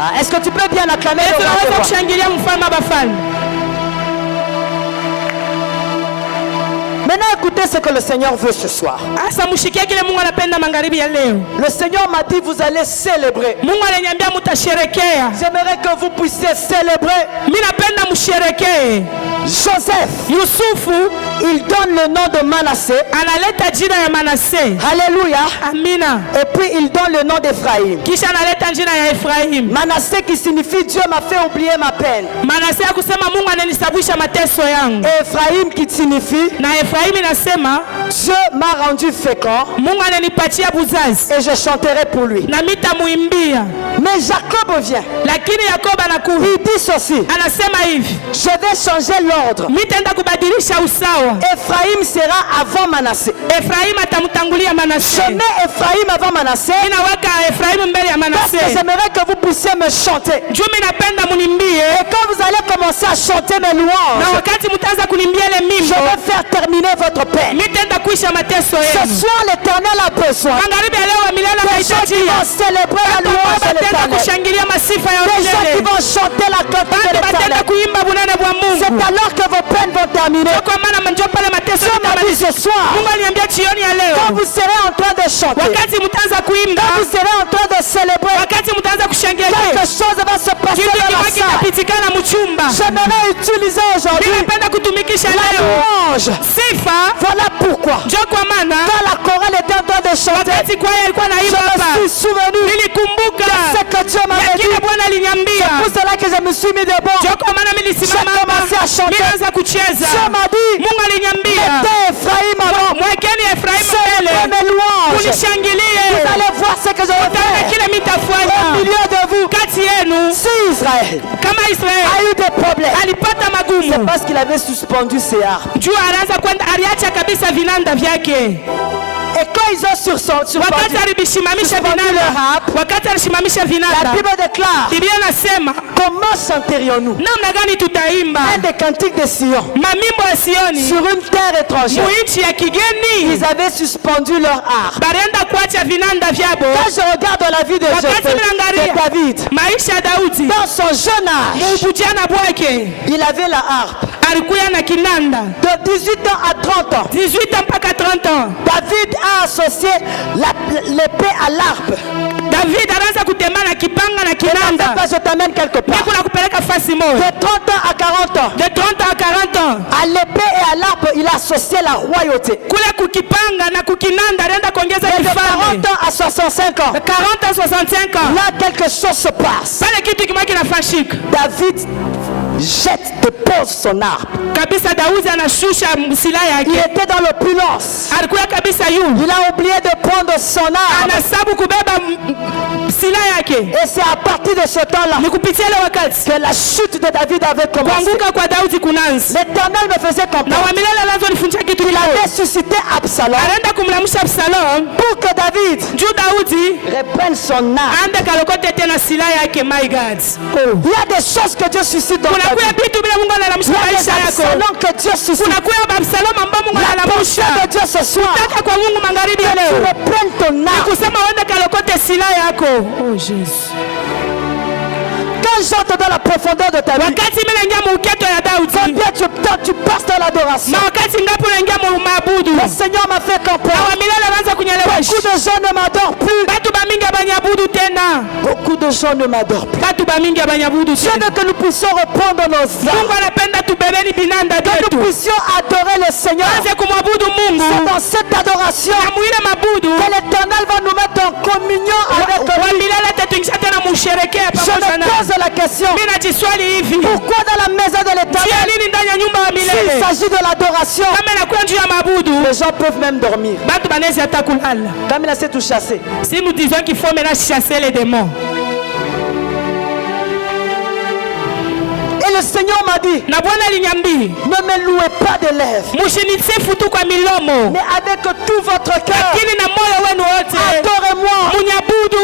Ah, est-ce que tu peux bien acclamer le roi des Tunaweza rois? kushangilia mfalme wa bafalme. Maintenant, écoutez ce que le Seigneur veut ce soir. Asa mushikia kile Mungu anapenda magharibi ya leo. Le Seigneur m'a dit, vous allez célébrer. Mungu aliniambia mtasherekea. J'aimerais que vous puissiez célébrer. Mimi napenda msherekee. Joseph, Yusufu il donne le nom de Manassé. analeta jina ya Manase. Alléluia. Amina. Et puis il donne le nom d'Ephraïm. Kisha analeta jina ya Efraim. Manassé qui signifie Dieu m'a fait oublier ma peine. Manase ya kusema Mungu ananisabwisha mateso yangu. Et Ephraïm qui signifie Na Efraim inasema Dieu m'a rendu fécond Mungu ananipatia buzazi. et je chanterai pour lui. Na mitamuimbia. Mais Jacob vient. Lakini Yakobo anakuja. Il dit ceci. Anasema hivi. Je vais changer l'ordre. Mitaenda kubadilisha usawa. Ephraïm sera avant Manassé. Efraim atamtangulia Manase. Je mets Ephraïm avant Manassé Ninaweka Efraim mbele ya parce que Manase. j'aimerais que vous puissiez me chanter. Juu mimi napenda munimbie. Et quand vous allez commencer à chanter mes Na louanges, wakati mtaanza kunimbia ile je mimbo, vais faire terminer votre peine. mitaenda kuisha mateso Ce yenu. soir, l'Éternel a besoin Magharibi ya leo wa milele des gens qui anahitaji vont célébrer la louange de batenda l'Éternel. kushangilia masifa ya Des gens qui milele. vont chanter la cantique de Batu batenda l'Éternel. kuimba bunene bwa C'est Mungu. alors que vos peines vont terminer. Kwa maana manjo pale mateso Dieu m'a dit yatamalizika. ce soir, Mungu aliniambia jioni ya quand leo, vous serez en train de chanter, wakati mtaanza kuimba, quand vous serez en train de célébrer, wakati mtaanza kushangilia, quelque chose va se passer kitu dans la kiwa salle. kinapitikana mchumba. J'aimerais utiliser aujourd'hui Ninapenda kutumikisha la leo louange. sifa. Voilà pourquoi, Njo kwa maana quand la chorale était en train de chanter, wakati kwaya ilikuwa je naimba hapa, me suis souvenu nilikumbuka de ce que Dieu ya m'avait kile dit. Bwana aliniambia. Pour cela que je me suis mis debout. Njo kwa maana mimi nilisimama J'ai commencé à hapa, chanter. nilianza kucheza. Dieu m'a dit, Mungu aliniambia, mettez Ephraïm avant. mwekeni Efraimu Célébrez mbele, mes louanges. Vous unishangilie. allez voir ce que je vais Utaona faire kile au mitafanya milieu de vous. kati yenu. Si Israël Kama a Israeli eu des problèmes, alipata c'est magumu parce qu'il avait suspendu ses harpes. juu alianza kwenda, aliacha kabisa vinanda vyake. Et quand ils ont suspendu, Wakati alisimamisha vinanda, wakati alisimamisha la vinanda, Bible déclare, Biblia nasema comment chanterions-nous namna gani tutaimba un des cantiques de Sion mamimbo ya Sioni sur une terre étrangère. muinchi ya kigeni. Ils avaient suspendu leur harpe. Balienda kuacha vinanda vyabo. Quand je regarde dans la vie de David, Maisha ya Daudi dans son jeune âge, mubujana bwake il avait la harpe. alikuya na kinanda De 18 ans à 30 ans, 18 ans mpaka 30 ans. David a associé l'épée à l'arpe. David anaanza kutembea na kipanga na kinanda. Je t'amène quelque part. Niko na kupeleka fasi moja. De 30 ans à 40 ans, De 30 ans à 40 ans. à l'épée et à l'arpe, il a associé la royauté. Kule kukipanga na kukinanda anaenda kuongeza Et de 40 kifalme. ans à 65 ans, De 40 à 65 ans. là quelque chose se passe. Pale kitu kimoja kinafashika. David jette, dépose son arpe. Kabisa Daudi anashusha silaha Il yake. était dans l'opulence. Alikuwa kabisa yule. Il a oublié de prendre son arme. Anasabu kubeba silaha yake. yake. Et c'est à partir de ce temps-là Ni kupitia ile wakati que la chute de David avait commencé. kuanguka kwa Daudi kunaanza. L'Éternel me faisait Na comprendre wa milele anazonifunza kitu qu'il kimoja. avait suscité Absalom Anaenda kumlamusha Absalom pour que David juu Daudi reprenne son âme. aende kalokote tena silaha yake. My God, Il y a des choses que Dieu suscite dans ta kunakuya vie. vitu bila Mungu Il analamusha y a des maisha yako. Absalom que Dieu suscite. Kunakuya Absalom ambao Mungu La pensée analamusha. de Dieu ce soir, Taka kwa Mungu magharibi ya tu leo reprennes ton âme. kusema uende kalokote silaha yako. Oh Jesus, Quand j'entre dans la profondeur de ta vie, wakati mimi naingia muuketo ya Daudi, combien tu passes dans l'adoration. na wakati ngapi unaingia maabudu, Le Seigneur m'a fait na comprendre. wa milele anaanza kunyelewesha. Beaucoup de gens ne m'adorent plus. Batu bamingi abanyabudu tena, Beaucoup de gens ne m'adorent plus. batu bamingi abanyabudu Dieu tena. veut que nous puissions reprendre nos Mungu âmes. anapenda tubebeni binanda Que vyetu, nous puissions adorer le Seigneur. anze kumwabudu C'est Mungu dans cette adoration na muile mabudu que l'Éternel va nous mettre en communion avec wa lui. milele tatuingisha tena musherekea Je pamoja me na. pose la question. Mimi najiswali hivi, Pourquoi dans la maison de tia l'Éternel, nini ndani ya nyumba ya s'il milele s'agit de l'adoration, kama inakuwa juu ya mabudu, les gens peuvent même dormir. batu banaweza hata kulala. Comme il a tout chassé. Si nous disons qu'il faut maintenant chasser les démons, Et le Seigneur m'a dit, na Bwana aliniambia ne me louez pas de lèvres, mushinisifu tu kwa milomo, mais avec tout votre cœur, lakini na moyo wenu wote adorez-moi. munyabudu.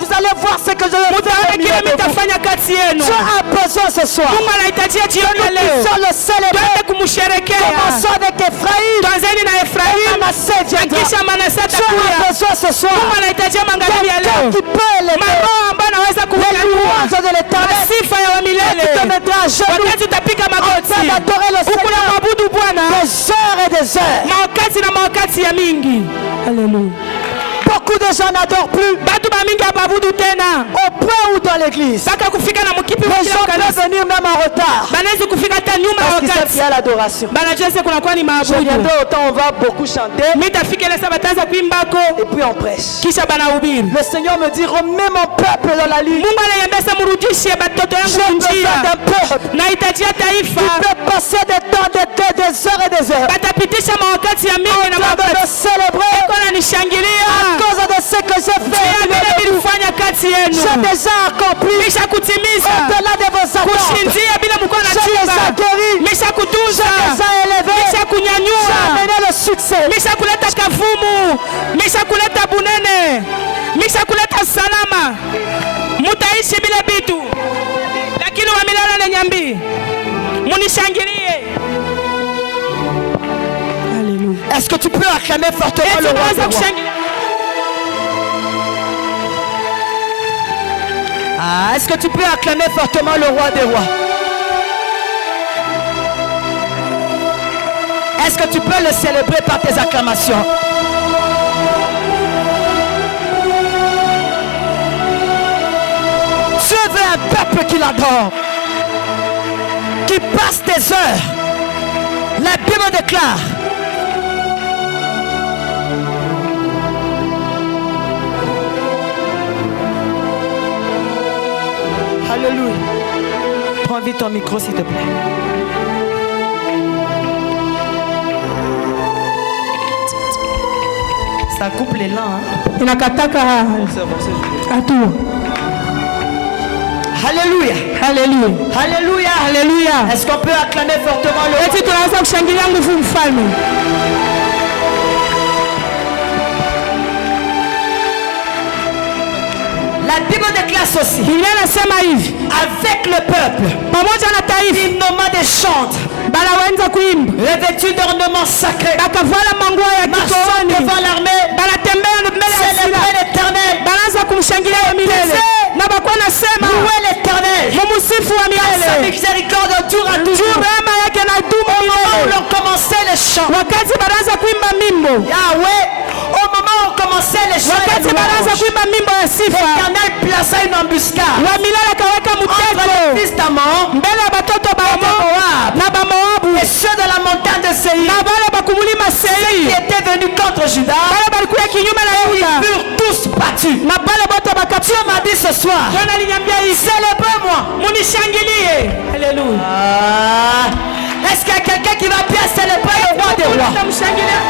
Vous allez voir ce que je vais Mutaona faire. au milieu kile de vous. mitafanya kati yenu. Dieu a besoin ce soir. Mungu anahitajia jioni ya Nous leo puissions le célébrer. twende kumsherekea. Commençons avec Ephraïm. Tuanzeni na Efraimu Manasseh na viendra. kisha Manase Dieu a atakuja. besoin ce soir. Mungu anahitajia magharibi ya Quelqu'un leo qui peut élever maroho ambayo anaweza les kuinua louanges de l'Éternel. sifa ya wa Tu te milele. mettras à genoux Wakati utapiga magoti afin d'adorer le huku na Seigneur mwabudu Bwana des heures et des heures. mawakati na mawakati ya mingi. Haleluya. Beaucoup de gens n'adorent plus Batu bamingi ababudu tena au point où dans l'église. mpaka kufika na mkipi wa Les kila gens peuvent kanisa venir même en retard. banaweza kufika hata nyuma ya Parce qu'ils savent qu'il y wakati. a l'adoration. Banajua sasa kunakuwa ni Je maabudu. viendrai autant on va beaucoup chanter Mimi tafika ile saa bataanza kuimbako et puis on prêche. kisha banahubiri. Le Seigneur me dit remets mon peuple dans la ligne. Mungu ananiambia sasa mrudishe batoto yangu J'ai besoin njia. d'un peuple Nahitajia qui taifa peut passer des temps, des heures et des heures batapitisha mawakati ya mingi na en train de me mawakati célébrer kona à nishangilia cause de ce que j'ai ya fait. vile vilifanya kati yenu. J'ai déjà accompli Misha kutimiza au-delà de vos attentes. kushindia bila mkono na J'ai déjà chumba. guéri. Misha kutunza, J'ai déjà élevé. misha J'ai kunyanyua, amené le succès. misha kuleta kavumu, misha kuleta bunene, misha kuleta salama. Mutaishi bila bitu, lakini wa milele ananiambia munishangilie. Haleluya. Est-ce que tu peux acclamer fortement Eti le roi unaweza des rois? kushangilia. Ah, est-ce que tu peux acclamer fortement le roi des rois? Est-ce que tu peux le célébrer par tes acclamations? Dieu veut un peuple qui l'adore, qui passe des heures. La Bible déclare Alléluia. Prends vite ton micro s'il te plaît. Ça coupe l'élan. Hein? Inakataka hatua. Alléluia. Haleluya. Alléluia. Haleluya. Est-ce qu'on peut acclamer fortement le roi? Eti tunaweza kushangilia nguvu mfalme. La Bible déclare ceci. Biblia inasema hivi, Avec le peuple, pamoja na taifa il nomma des chantres, banawenza kuimba, revêtus d'ornements sacrés, bakavala manguo ya marchant kikoani, devant l'armée, banatembea mbele ya célébrer silaha, l'éternel, banaanza kumshangilia wa milele, na bakuwa nasema louer l'éternel, mumusifu wa sa milele miséricorde tour à juu toujours. rehema yake na dumu Au moment où milele. l'on commençait les chants, Wakati banaanza kuimba mimbo, Yahweh, au moment où on commençait les chants, wakati et les banaanza louanges, kuimba mimbo ya sifa, l'Éternel plaça une embuscade wa milele akaweka entre mtego les fils d'Amon mbele ya batoto ba et de Moab na bamoabu et ceux de la montagne de Séir na bale bakumulima qui Seiri, étaient venus contre Juda. bale balikuya kinyume na Ils Yuda, furent tous battus. na bale bote bakapia. Dieu m'a dit ce soir, Bwana aliniambia hivi, célèbre-moi. munishangilie. Haleluya. Ah, est-ce qu'il y a quelqu'un qui va bien célébrer le roi des rois? Tunamshangilia.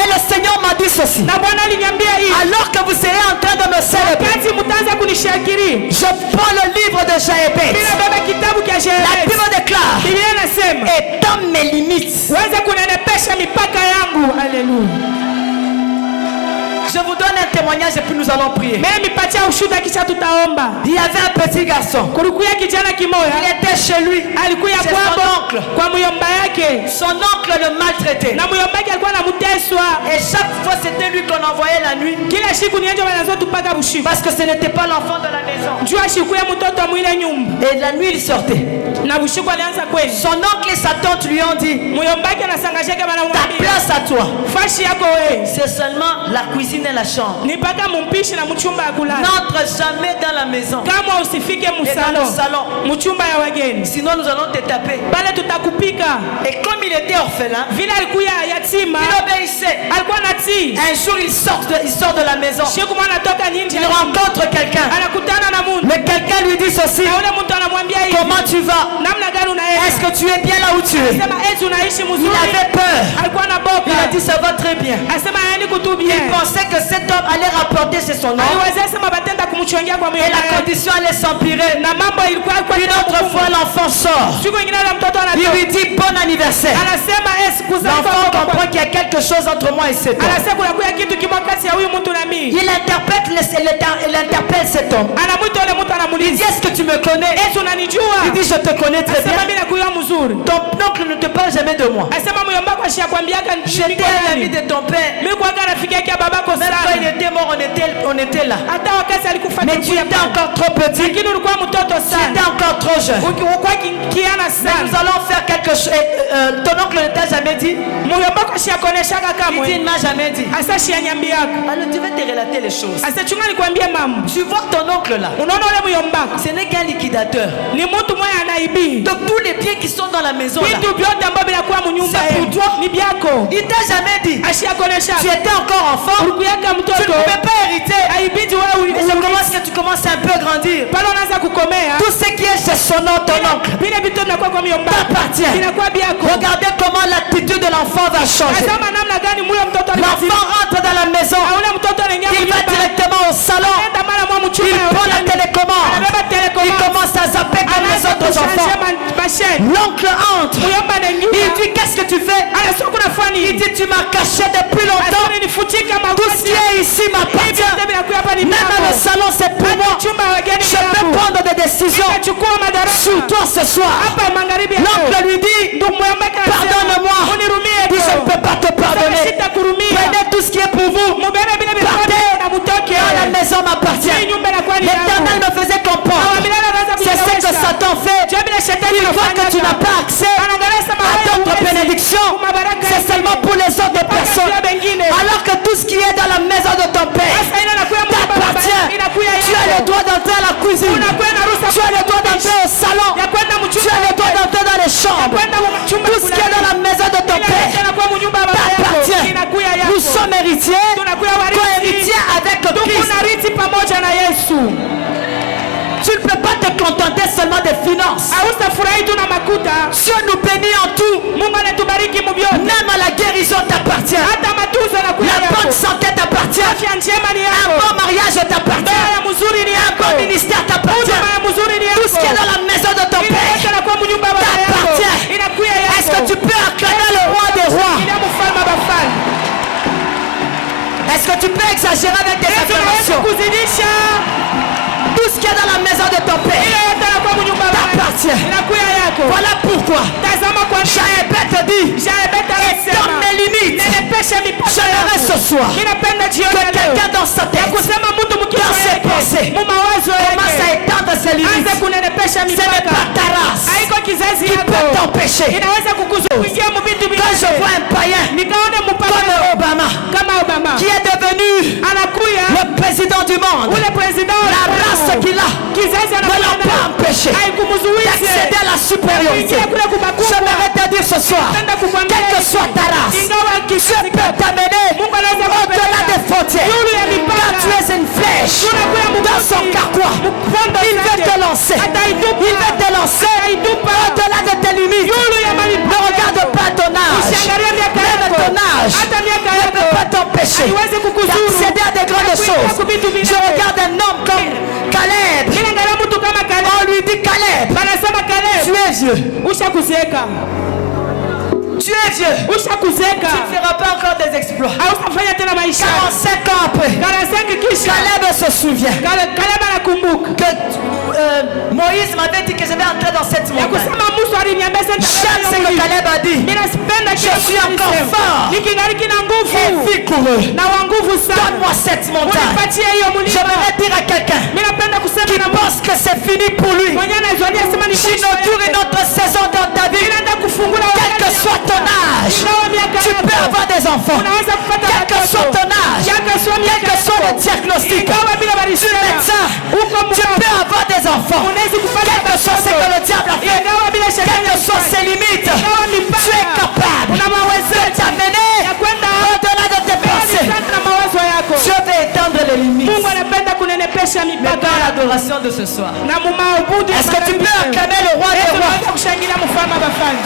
Et le Seigneur m'a dit ceci. na Bwana aliniambia hii, Alors que vous serez en train de me célébrer, wakati mtaanza kunishakiri, je prends le livre de Jaébet. bila baba kitabu cha La Yeremia. Bible déclare, Biblia inasema étends mes limites. waweze kunenepesha mipaka yangu. Haleluya. Je vous donne un témoignage et puis nous allons prier. Mimi nipatia ushuhuda kisha tutaomba. Il y avait un petit garçon. Kulikuya kijana kimoja, Il était chez lui. alikuya C'est son kwabo oncle. kwa muyomba yake, Son oncle le maltraitait. na muyomba yake alikuwa anamteswa. Et chaque fois, c'était lui qu'on envoyait la nuit. Kila siku nienjo wanazotupaka bushiku, Parce que ce n'était pas l'enfant de la maison. jua siku ya mtoto mwile nyumba, Et la nuit, il sortait. na bushiku alianza kwenda. Son oncle et sa tante lui ont dit, Muyomba yake anasangashaka ta banamwambia, place à toi, fashi yako wewe c'est seulement la cuisine et la chambre. ni mpaka mumpishi na mchumba ya kulala. N'entre jamais dans la maison. Kama usifike Et dans le salon. mchumba ya wageni, Sinon, nous allons te taper. pale tutakupika. Et comme il était orphelin, Vile alikuya yatima, il obéissait. alikuwa natii. Un jour, il sort de la maison. Siku mwana anatoka nje, Il rencontre quelqu'un. anakutana na mtu, Mais quelqu'un lui dit ceci. na ule mtu anamwambia hivi, Comment tu vas? namna gani unaenda? Est-ce que tu es bien là où tu es? Sema eti unaishi Il mzuri. avait peur. Alikuwa na boka. Il a dit ça va très bien. Asema yani kutu bien. Il pensait que cet homme allait rapporter chez son oncle. Aliweza sema batenda kumchongea kwa Et mwenye. la condition allait s'empirer. Na mambo ilikuwa kwa Une autre fois, l'enfant sort. siku nyingine na mtoto Il anatoka. lui dit bon anniversaire. Anasema siku zako. L'enfant comprend qu'il y a quelque chose entre moi et cet homme. Anasema kuna kuya kitu kimoja kati ya huyu mtu na mimi. Il interpelle cet homme. Anamuita yule mtu Il dit anamuuliza, est-ce que tu me connais? eti unanijua? Il dit je te connais très Asema bien. mimi nakuya mzuri. Ton oncle ne te parle jamais de moi. Asema muyomba kwa shia kwambiaka J'étais un ami de ton père. mimi kwa kana rafiki yake babako Même quand il sana. était mort, on était là. Hata wakati alikufa Mais tu étais encore trop petit. lakini ulikuwa mtoto Tu étais sana. encore trop jeune. Ulikuwa kiana Mais sana. nous allons faire quelque chose. Ton oncle ne t'a jamais dit? Muyomba kwa shia koneshaka Il dit, kamwe. il ne m'a jamais dit. Asa shia nyambiaka. Alors tu vas te relater les choses. Asa chunga nikwambie mambo. Tu vois ton oncle là. Unaona ule muyomba Ce n'est qu'un liquidateur. ni mtu mmoja anaibi. Donc tous les biens qui sont dans la maison là, Vitu vyote ambavyo vinakuwa mnyumba C'est pour toi. ni vyako. il t'a jamais dit. Ashia konesha. Tu étais encore enfant. Ulikuweka Tu ne mtoto. pouvais pas hériter. Haibidi wewe Et je commence que tu commences un peu à grandir. pale unaanza kukomea. Tout ce qui est chez son nom, ton oncle, Vile vitu vinakuwa kwa muyomba. t'appartient. Vinakuwa vyako. Regardez comment l'attitude de l'enfant va changer. Asema namna gani mule mtoto L'enfant rentre dans la maison. ule mtoto anaingia Il va mnyumba. directement au salon. Anaenda mara mwa mchumba. Il prend la télécommande. Anabeba Il telecommande. commence à zapper comme les Anaanza autres enfants. kushanja mashine. L'oncle entre. Muyomba anaingia. Il dit qu'est-ce que tu fais? Anasema kuna fani. Il dit tu m'as caché depuis longtemps. Asema nifutika Tout ce qui est ici m'appartient. Vyote vinakuwa hapa ni Même vyako. le salon c'est pour moi. Chumba ya wageni Je peux vyako. prendre des décisions Chukua madaraka. sur toi ce soir. Hapa magharibi yako. L'oncle lui dit Ndugu Muyomba anasema, pardonne-moi. unirumie Il dit je ne bro. peux pas te pardonner. Sitakurumia. Prenez tout ce qui est pour vous. Mubebe bila bila Partez. na mutoke. Dans la maison Hii m'appartient. nyumba inakuwa ni L'Éternel yako. me faisait comprendre. C'est ce que Satan fait. Il voit que tu n'as pas accès à d'autres bénédictions. C'est seulement pour les autres personnes. Alors que tout ce qui est dans la maison de ton père t'appartient. Tu as le droit d'entrer à la cuisine. Tu as le droit d'entrer au salon. Tu as le droit d'entrer dans les chambres. Tout ce qui est dans la maison de ton père t'appartient. Nous sommes héritiers, co-héritiers avec Christ. pamoja na Yesu. Tu ne peux pas te contenter seulement des finances. Hautafurahi tu na makuta. Dieu nous bénit en tout. Mungu anatubariki mvyote. Même à la guérison t'appartient. Hata matunzo yanakuwa La bonne yako. santé t'appartient. Afya njema ni Un yako. bon mariage t'appartient. Ndoa ya mzuri ni Un yako. bon ministère t'appartient. Huduma ya mzuri ni yako. Tout ce qui est dans la maison de ton Ile yote père inakuwa mnyumba wa baba yako. t'appartient. Inakuwa yako. Est-ce que tu peux acclamer le roi des rois? Ile mfalme wa bafalme. Est-ce que tu peux exagérer avec tes Yesu anaweza affirmations? kuzidisha. Tout ce qui est dans la maison de ton Ile père yote inakuwa mnyumba wa baba yako. t'appartient. Inakuwa yako. Voilà pourquoi Tazama kwa Jaébet te dit Jaébet anasema, étends mes limites. nenepesha mipaka J'aimerais yangu. ce soir Ninapenda que jioni ya leo. quelqu'un dans sa tête Kusema mtu dans mkiwa ses pensées mu mawazo commence à yake. étendre ses Anza limites. kunenepesha Ce n'est mipaka. pas ta race Haiko kizazi qui peut yako. t'empêcher. Inaweza kukuzuia mu vitu Quand je vois un païen nikaone mpaka comme Obama kama Obama qui est devenu anakuya le président du monde, ule president la race qu'il a kizazi ne l'a pas empêché d'accéder à la supériorité. J'aimerais te dire ce soir, quelle que soit ta race, Dieu peut t'amener au-delà des frontières. Quand tu es une flèche dans son carquois, il veut te lancer. Il veut te lancer au-delà de tes limites. Ne regarde pas ton âge. Même ton âge ne peut pas t'empêcher haiwezi kukuzuru d'accéder à des grandes choses. Je regarde un homme comme Caleb. Ninaangalia mtu kama Caleb. On lui dit Caleb, Banasema Caleb, tu es vieux. ushakuzeeka. Tu es vieux. Ushakuzeeka. Tu ne feras pas encore des exploits. Hautafanya tena maisha. 45 ans après, 45 kisha. Caleb se souvient Caleb anakumbuka. que Moïse m'avait dit que je vais entrer dans cette Ya montagne. kusema Musa aliniambia sasa J'aime ce que Caleb a dit. Mimi nasipenda Je suis encore fort Nikingali kina et nguvu. vigoureux. Na wa nguvu sana. Donne-moi cette montagne. Unipatie hiyo mlima. J'aimerais dire à quelqu'un Mimi napenda kusema qui na pense que c'est fini pour lui. mwenye anazoea sema ni J'inaugure une autre saison dans ta vie. Ninaenda kufungula Quel que soit ton âge, tu peux avoir des enfants. Unaweza kupata Quel que soit ton âge, quel que soit le diagnostic, tu es médecin, tu peux avoir des enfants. Quel que soit ce que le diable a fait, quelles que soient ses limites, tu es capable de t'amener au-delà de tes pensées. Dieu veut étendre les limites. Mungu anapenda kunenepesha Mais mipaka. dans l'adoration de ce soir, Na mumaabudu est-ce que tu peux acclamer le roi des rois? Unaweza kushangilia mfalme wa wafalme.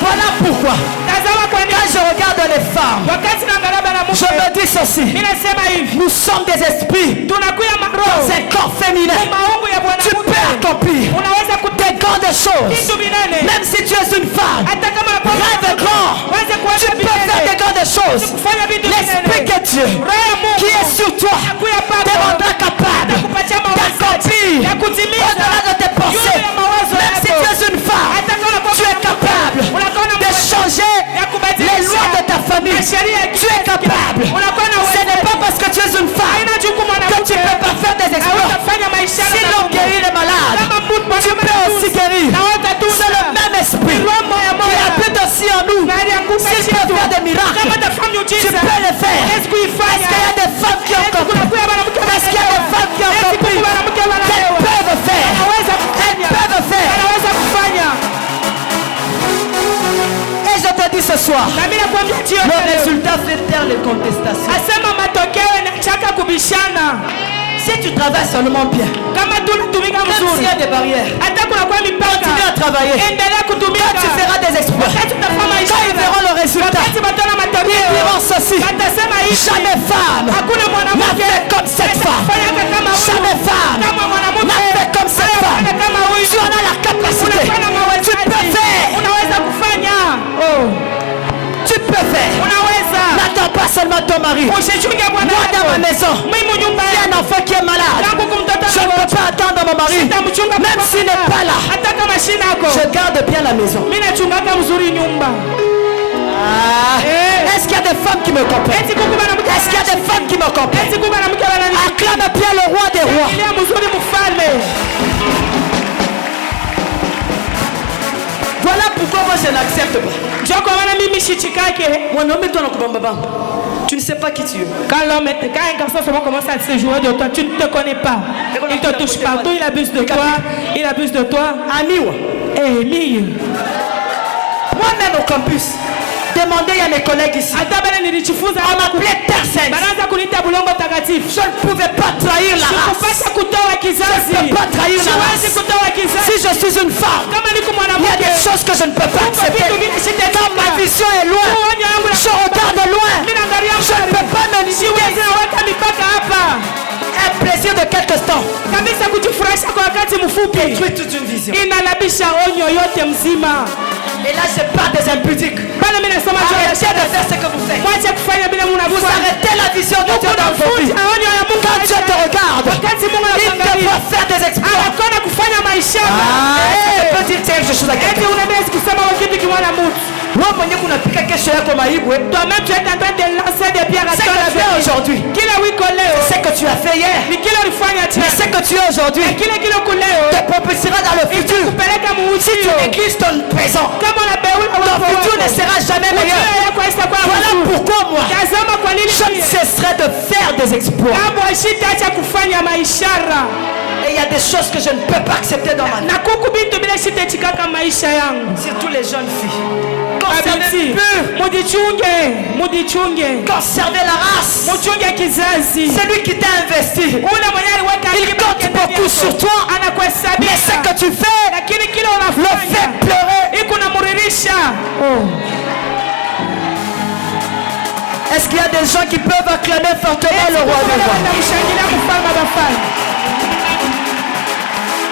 Voilà pourquoi, Tazama kwa nini quand je regarde les femmes, wakati naangalia bwana je me dis ceci. mimi nasema hivi, Nous sommes des esprits tunakuya dans maroho un corps féminin. maungu ya bwana Tu peux accomplir unaweza des grandes choses. kitu binene Même si tu es une femme, hata kama rêve grand. waweze Tu kuacha peux faire des grandes choses. kufanya vitu L'Esprit que Dieu qui est sur toi te rendra capable d'accomplir au-delà de tes pensées. Même si tu es une femme, tu es capable de changer les lois de ta famille. Tu es capable. Ce n'est pas parce que tu es une femme que tu ne peux pas faire des exploits. Si l'on guérit les malades, tu peux aussi guérir. C'est le même esprit qui habite aussi en nous. S'il peut faire des miracles, tu peux le faire. Est-ce qu'il y a des femmes qui ont compris? Est-ce qu'il y a des femmes qui ont compris qu'elles peuvent faire? Elles peuvent faire. Et je te dis ce soir, le résultat fait taire les contestations. asema matokeo yanachaka kubishana. Si tu travailles seulement bien, Kama tunatumika même s'il y mzuri a des barrières, hata kuna kwa mipaka continue à travailler. endelea kutumika. Quand tu feras des exploits, Wakati utafanya quand ils verront le résultat, wakati batana ils matokeo diront ceci: watasema hivi, jamais femme hakuna n'a mwanamke fait comme cette femme. fanyaka kama huyu. Jamais femme Kama mwanamke n'a fait comme cette femme. fanya kama huyu. Tu en as la capacité. Unafanya Tu mawezaji. peux faire. Unaweza kufanya. Tu peux faire. Unaweza. N'attends pas seulement ton mari. Usichunge bwana Moi dans ma wako. maison, Mimi nyumba il y a un enfant qui est malade. yangu kumtata Je ne peux pas attendre mon mari. Nitamchunga Même s'il n'est pas là. hata kama shina yako. Je garde bien la maison. Mimi nachungaka mzuri nyumba. Est-ce qu'il y a des femmes qui me comprennent? Eti kuku mwanamke. Est-ce qu'il y a des femmes qui me comprennent? Eti kuku mwanamke wanani. Acclame bien le roi des rois. Ile mzuri mfalme. Voilà pourquoi moi je n'accepte pas. Njoo kwa maana mimi shichikake. Mwanaume toi nakubamba. Tu ne sais pas qui tu es. Quand un garçon seulement commence à se jouer de toi, tu ne te connais pas. Il te touche partout, il abuse de toi. Il abuse de toi. Amiwa. Eh, mille. Moi-même au campus, demandez à mes collègues ici. Hata bale nilijifunza On m'appelait Terre Sainte. banaanza kunita bulongo takatifu. Je ne pouvais pas trahir la race. Sikupasha kutoa kizazi. Je ne peux pas trahir la Siwezi race. kutoa kizazi. Si je suis une femme, Kama niko il y a mwanamke, des choses que je ne peux pas accepter. Quand ma vision est loin, je regarde loin. Je ne peux pas me limiter. siwezi naweka mipaka hapa. Un plaisir de quelques temps Kabisa kujifurahisha kwa wakati mfupi. détruit toute une vision. Inalabisha onyo yote mzima. Et là, je parle des impudiques. Bana mimi nasema Arrêtez de faire ce que vous faites. mwache kufanya bila Vous mnafanya. arrêtez la vision de Dieu dans vos vies. Quand Dieu te regarde, Wakati Mungu il te anakuangalia, voit faire des exploits. anakwenda kufanya maisha. Je peux dire quelque chose à Eti quelqu'un. unaweza kusema kitu kimwana mtu. Wewe mwenyewe kunapika kesho yako maibwe. Toi-même tu es en train de lancer des pierres à Ce que ton tu fais avenir. aujourd'hui, Kila wiko leo. c'est ce que tu as fait hier. Ni kile ulifanya Mais tena. ce que tu es aujourd'hui Kile kile uko leo. te propulsera dans le futur. Kupeleka Si tu muujio. négliges ton présent, Kama unabeula ton wako futur ne wako. sera jamais meilleur. Ujio yako haitakuwa Voilà mzuri. pourquoi moi, Tazama kwa nini je ne cesserai de faire des exploits. Kamwe sitaacha kufanya maishara. Et il y a des choses que je ne peux pas accepter dans ma vie. Na kuku bintu bila sitachikaka maisha yangu. Surtout les jeunes filles. Conservez Abiti, pur. mujichunge. Conservez la race. Muchunge kizazi. Celui qui t'a investi, Ule mwenye aliweka il akiba compte yake ndani beaucoup yako. sur toi. Anakuhesabia. Mais ce que tu fais Lakini kile le unafanya fait pleurer. iko namuririsha. Est-ce qu'il y a des gens qui peuvent acclamer fortement le roi des rois?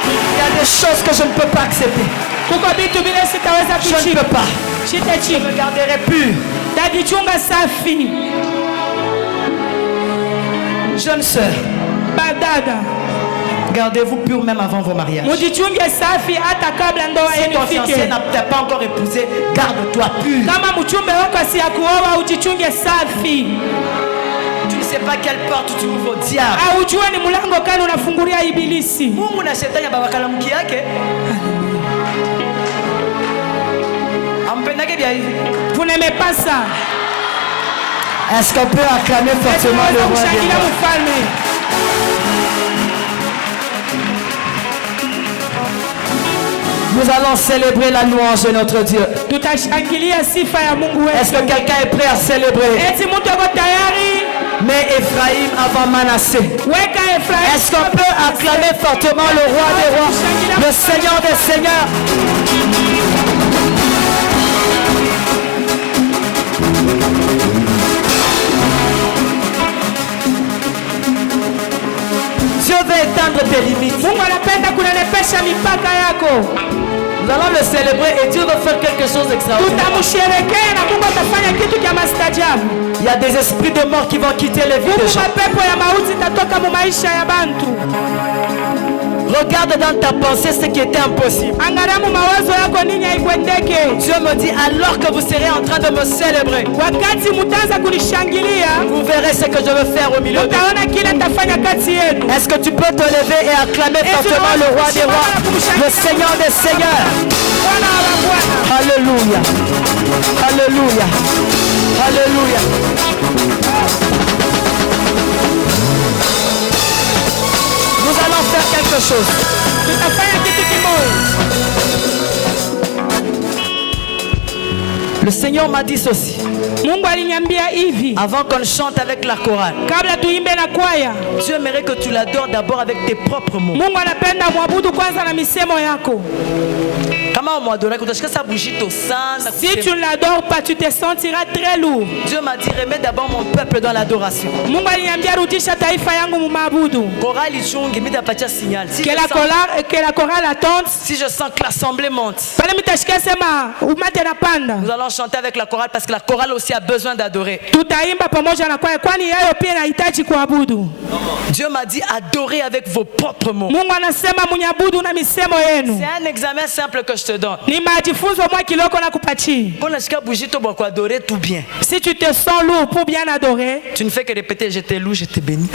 Il y a des choses que je ne peux pas accepter. Je ne peux pas. Je me garderai pur. Jeune sœur, gardez-vous pur même avant vos mariages. Si ton fiancé n'a pas encore épousé, garde-toi pur. Tu ne sais pas quelle porte tu ouvres au diable. Mungu na shetani babakalamuki yake. Ampendake bien hivi. Vous n'aimez pas ça? Est-ce qu'on peut acclamer fortement le roi des rois? Nous allons célébrer la louange de notre Dieu. Est-ce que quelqu'un est prêt à célébrer? Mais Ephraïm avant Manassé. Est-ce qu'on peut acclamer fortement le roi des rois, le Seigneur des seigneurs? Dieu veut étendre tes limites. Nous allons le célébrer et Dieu va faire quelque chose d'extraordinaire. Il y a des esprits de mort qui vont quitter les vies des gens. Regarde dans ta pensée ce qui était impossible. Dieu me dit, alors que vous serez en train de me célébrer, vous verrez ce que je veux faire au milieu de vous. Est-ce que tu peux te lever et acclamer fortement le roi des rois, le Seigneur des seigneurs? Alléluia. Alléluia. Alléluia. Nous allons faire quelque chose. Le Seigneur m'a dit ceci. Avant qu'on chante avec la chorale, Dieu aimerait que tu l'adores d'abord avec tes propres mots. Si tu ne l'adores pas, tu te sentiras très lourd. Dieu m'a dit, remets d'abord mon peuple dans l'adoration. Que la chorale attende. Si je sens que l'assemblée monte, nous allons chanter avec la chorale parce que la chorale aussi a besoin d'adorer. Dieu m'a dit, adorez avec vos propres mots. C'est un examen simple que je te donne. Si tu te sens lourd pour bien adorer, tu ne fais que répéter, je t'ai loué, je t'ai béni.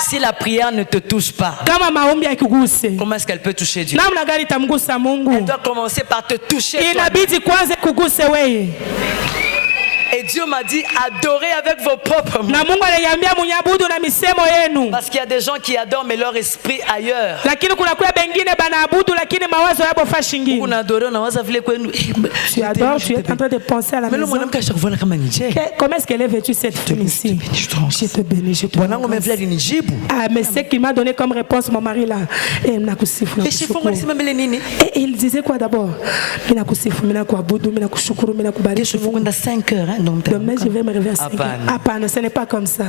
Si la prière ne te touche pas, comment est-ce qu'elle peut toucher Dieu? Elle doit commencer par te toucher. Et Dieu m'a dit, adorez avec vos propres mots. Parce qu'il y a des gens qui adorent mais leur esprit ailleurs. Tu adores, tu es en train de penser à la maison. Comment est-ce qu'elle est vêtue cette fille ici? Je te bénis, je te bénis. Ah, mais ce qu'il m'a donné comme réponse, mon mari là. Et il disait quoi d'abord? Demain, je vais me réveiller à 5 heures. Ah, non, ce n'est pas comme ça.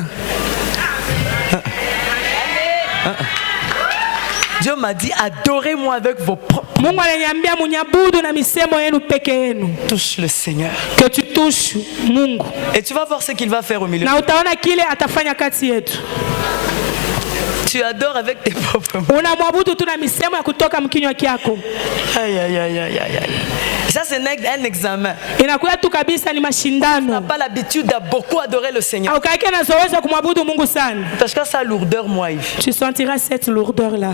Dieu m'a dit, adorez-moi avec vos propres. Touche le Seigneur. Que tu touches Mungu. Et tu vas voir ce qu'il va faire au milieu. Tu adores avec tes propres mots. Aïe, aïe, aïe, aïe, aïe. Ça, c'est un examen. Tu n'as pas l'habitude de beaucoup adorer le Seigneur. Parce que sa lourdeur, moi, tu sentiras cette lourdeur-là.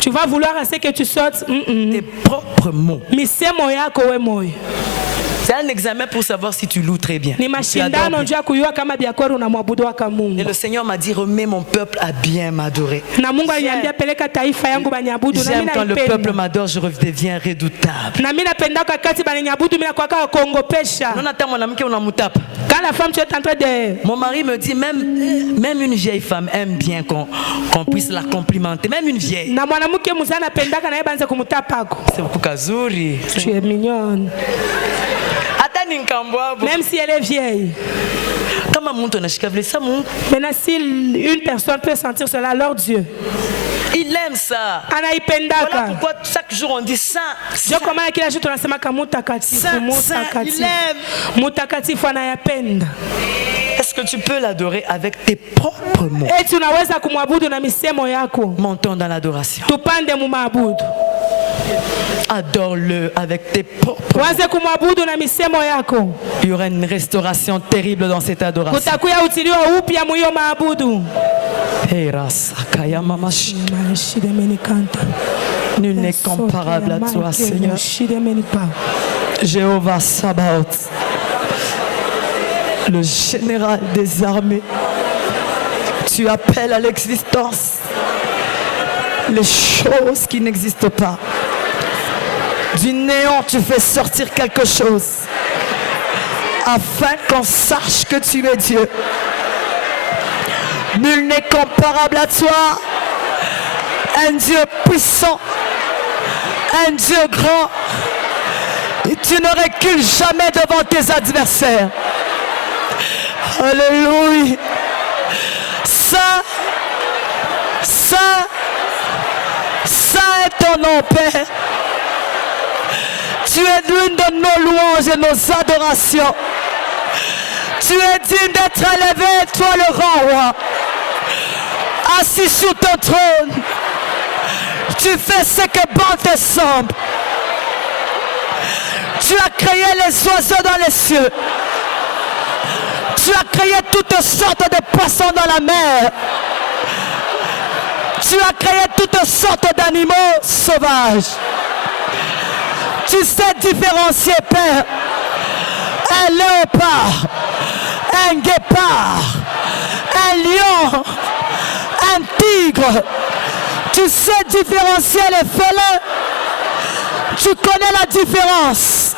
Tu vas vouloir à ce que tu sortes tes propres mots. C'est un examen pour savoir si tu loues très bien. Et le Seigneur m'a dit, remets mon peuple à bien m'adorer. J'aime quand le peuple m'adore, je redeviens redoutable. Quand la femme, tu es en train de... Mon mari me dit, même une vieille femme aime bien qu'on puisse la complimenter. Même une vieille. C'est beaucoup kazuri. Tu es mignonne. Même si elle est vieille. Maintenant, si une personne peut sentir cela, alors Dieu. Il aime ça. Voilà pourquoi chaque jour on dit ça. Il aime. Est-ce que tu peux l'adorer avec tes propres mots? Montons dans l'adoration. Adore-le avec tes propres mots. Il y aura une restauration terrible dans cette adoration. Nul n'est comparable à toi, Seigneur. Jéhovah Sabaoth, le général des armées. Tu appelles à l'existence les choses qui n'existent pas. Du néant, tu fais sortir quelque chose afin qu'on sache que tu es Dieu. Nul n'est comparable à toi. Un Dieu puissant, un Dieu grand. Et tu ne recules jamais devant tes adversaires. Alléluia. Saint, Saint, Saint est ton nom, Père. Tu es l'une de nos louanges et nos adorations. Tu es digne d'être élevé, toi le grand roi. Assis sur ton trône, tu fais ce que bon te semble. Tu as créé les oiseaux dans les cieux. Tu as créé toutes sortes de poissons dans la mer. Tu as créé toutes sortes d'animaux sauvages. Tu sais différencier, Père, un léopard, un guépard, un lion, un tigre. Tu sais différencier les félins. Tu connais la différence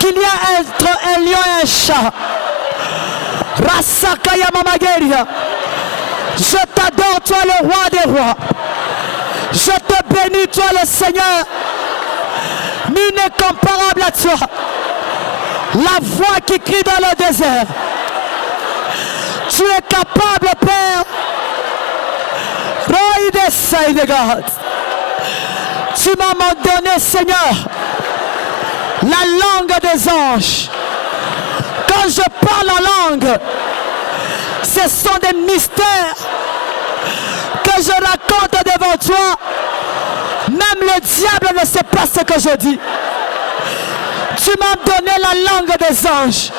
qu'il y a entre un lion et un chat. Rasakaya Mamageria. Je t'adore, toi le roi des rois. Je te bénis, toi le Seigneur. Nul n'est comparable à toi. La voix qui crie dans le désert. Tu es capable, Père. Tu m'as donné, Seigneur, la langue des anges. Quand je parle la langue, ce sont des mystères que je raconte devant toi. Même le diable ne sait pas ce que je dis. Tu m'as donné la langue des anges.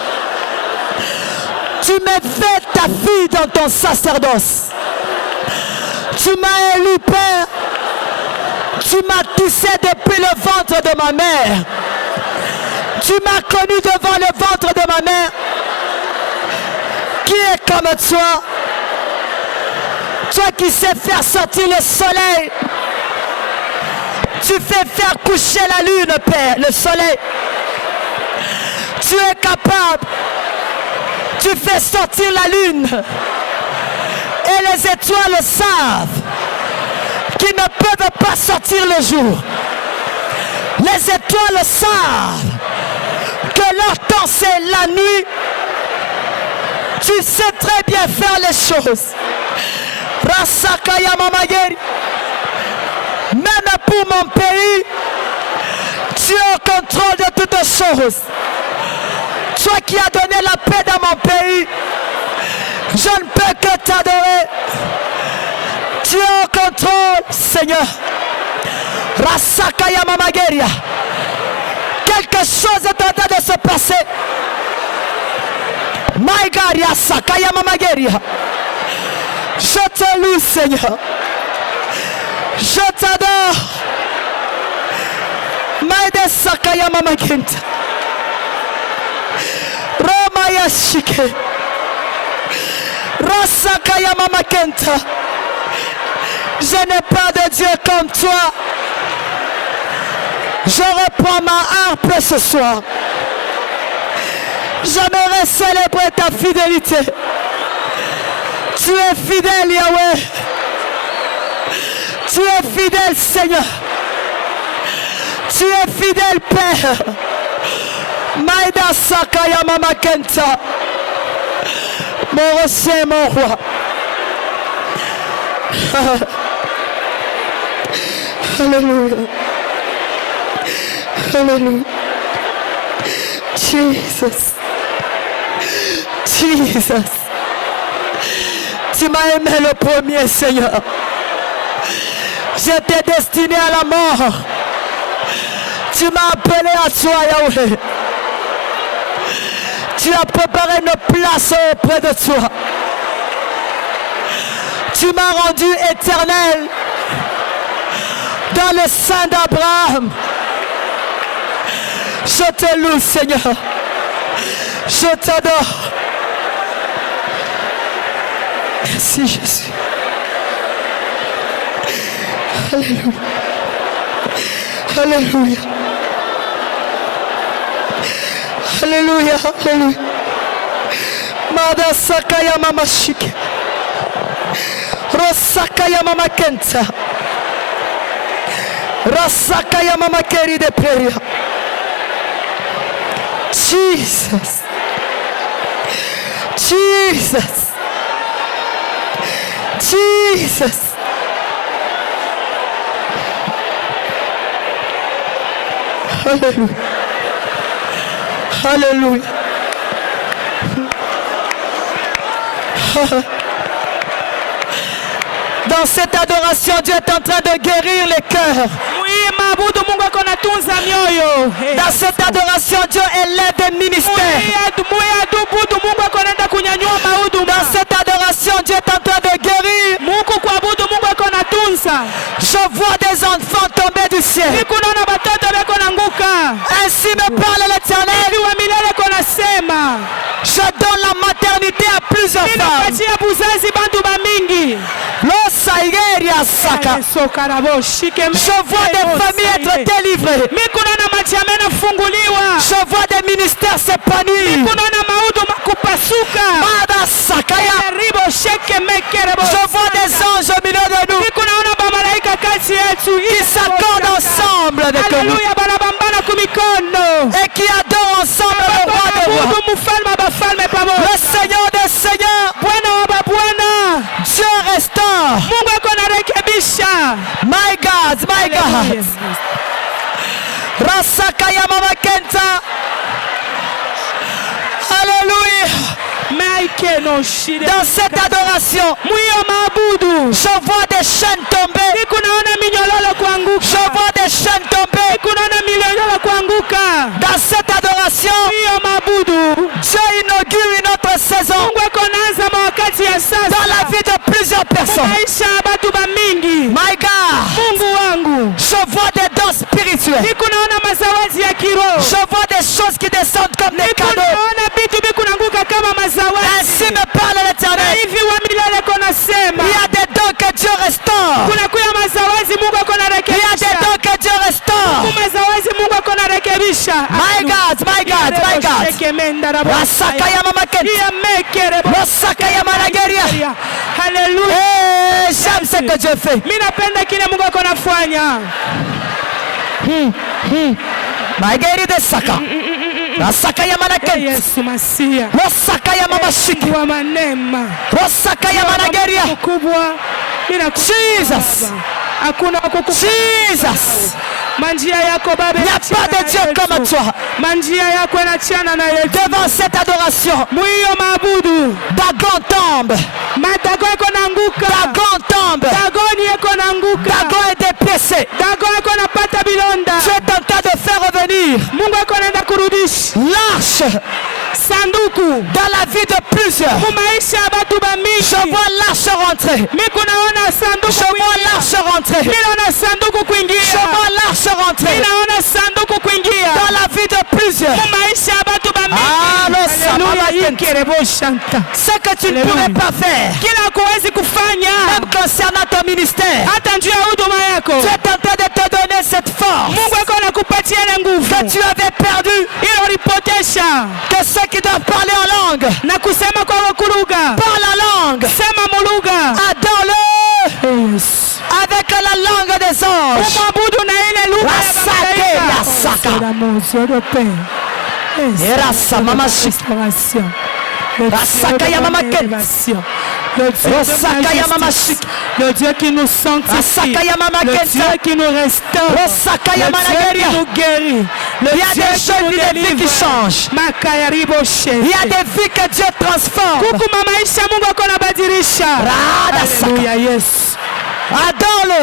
Tu m'as fait ta fille dans ton sacerdoce. Tu m'as élu, Père. Tu m'as tissé depuis le ventre de ma mère. Tu m'as connu devant le ventre de ma mère. Qui est comme toi? Toi qui sais faire sortir le soleil. Tu fais faire coucher la lune, Père, le soleil. Tu es capable. Tu fais sortir la lune. Et les étoiles savent qu'ils ne peuvent pas sortir le jour. Les étoiles savent que leur temps c'est la nuit. Tu sais très bien faire les choses. Rasakaya Mamageri. Même pour mon pays, tu es au contrôle de toutes choses. Toi qui as donné la paix dans mon pays, je ne peux que t'adorer. Tu es au contrôle, Seigneur. Rasakaya Mamageria. Quelque chose est en train de se passer. Maïgaria Sakaya Mamageria. Je te loue, Seigneur. Je t'adore. Maïde Sakaya Mamagenta. Maya Shike. Rasakaya Mama Kenta. Je n'ai pas de Dieu comme toi. Je reprends ma harpe ce soir. J'aimerais célébrer ta fidélité. Tu es fidèle, Yahweh. Tu es fidèle, Seigneur. Tu es fidèle, Père. Maïda Sakaya Mama Kenta. Mon roi, mon roi. Alléluia. Alléluia. Jesus. Jesus. Tu m'as aimé le premier, Seigneur. J'étais destiné à la mort. Tu m'as appelé à toi, Yahweh. Tu as préparé une place auprès de toi. Tu m'as rendu éternel dans le sein d'Abraham. Je te loue, Seigneur. Je t'adore. Merci, Jésus. Alléluia. Alléluia. Alléluia. Alléluia. Mada Sakaya Mama Shike. Rosakaya Mama Kenta. Rasakaya Mama Keri de Peria. Jesus. Jesus. Jesus. Alléluia. Alléluia. Dans cette adoration, Dieu est en train de guérir les cœurs. Dans cette adoration, Dieu élève des ministères. Dans cette adoration, Dieu est en train de guérir. Je vois des enfants tomber du ciel. Ainsi me parle l'Éternel. Je donne la maternité à plusieurs femmes. Je vois des familles être délivrées. Je vois des ministères s'épanouir. Je vois des anges au milieu de nous qui s'accordent ensemble avec nous et qui adorent ensemble le roi des rois, le Seigneur des seigneurs, Dieu restaure. My God, my God. Rasakaya Mama Kenta. Alléluia. Dans cette adoration, je vois des chaînes tomber. Je vois des chaînes tomber. Dans cette adoration, Dieu inaugure une autre saison dans la vie de plusieurs personnes. My God, je vois des dons spirituels. Je vois des choses qui descendent comme des cadeaux. Ainsi me parle l'Éternel. Il y a des dons que Dieu restaure. Il y a des dons que Dieu restaure. My God, my God, my God. Rasakaya Mama Kenta. Rasakaya Manageria. Alléluia. J'aime ce que Dieu fait. Mageri de Saka. Rasakaya Manakent. Rasakaya Mama Shiki. Rasakaya Manageria. Jesus. Jesus. Il n'y a pas de Dieu comme toi. Devant cette adoration, Dagon tombe. Dagon tombe. Dagon est dépiécé. Tu es en train de faire revenir l'arche dans la vie de plusieurs. Je vois l'arche rentrer. Je vois l'arche rentrer. Je vois l'arche rentrer dans la vie de plusieurs. Alléluia. Ce que tu ne pourrais pas faire, même concernant ton ministère, tu es en train de te donner cette force que tu avais perdue. Que ceux qui doivent parler en langue parlent en langue. Adore-le avec la langue des anges. Le Dieu qui nous sanctifie, le Dieu qui nous restaure, le Dieu qui nous guérit. Il y a des choses, des vies qui changent. Il y a des vies que Dieu transforme. Alléluia, yes. Adore-le.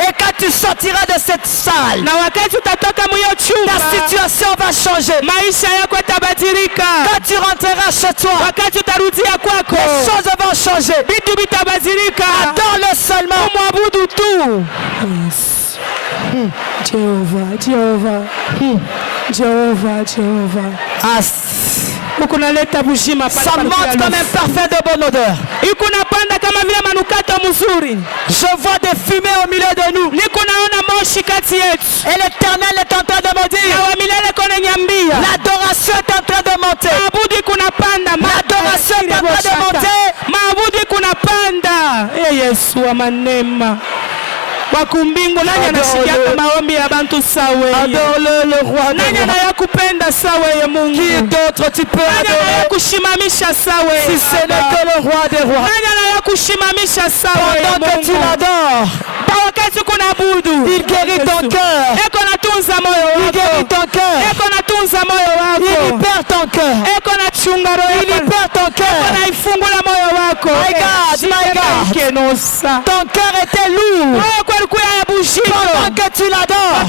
Et quand tu sortiras de cette salle, ta situation va changer. Quand tu rentreras chez toi, les choses vont changer. Adore-le seulement. Jéhovah. Ça monte comme un parfum de bonne odeur. Je vois des fumées au milieu de nous. Et l'Éternel est en train de me dire, l'adoration est en train de monter. L'adoration est en train de monter. Wakumbingu nani anashikiaka maombi ya bantu sawe? Adore-le, le roi. Nani anayakupenda sawe Mungu? Qui d'autre tu peux adorer? Nani anayakushimamisha sawe? Si ce n'est que le roi des rois. Nani anayakushimamisha sawe Mungu? Pendant que tu l'adores, il guérit ton cœur. Il guérit ton cœur. Il libère ton cœur. Il libère ton cœur. My God. Ton cœur était lourd. Pendant que tu l'adores.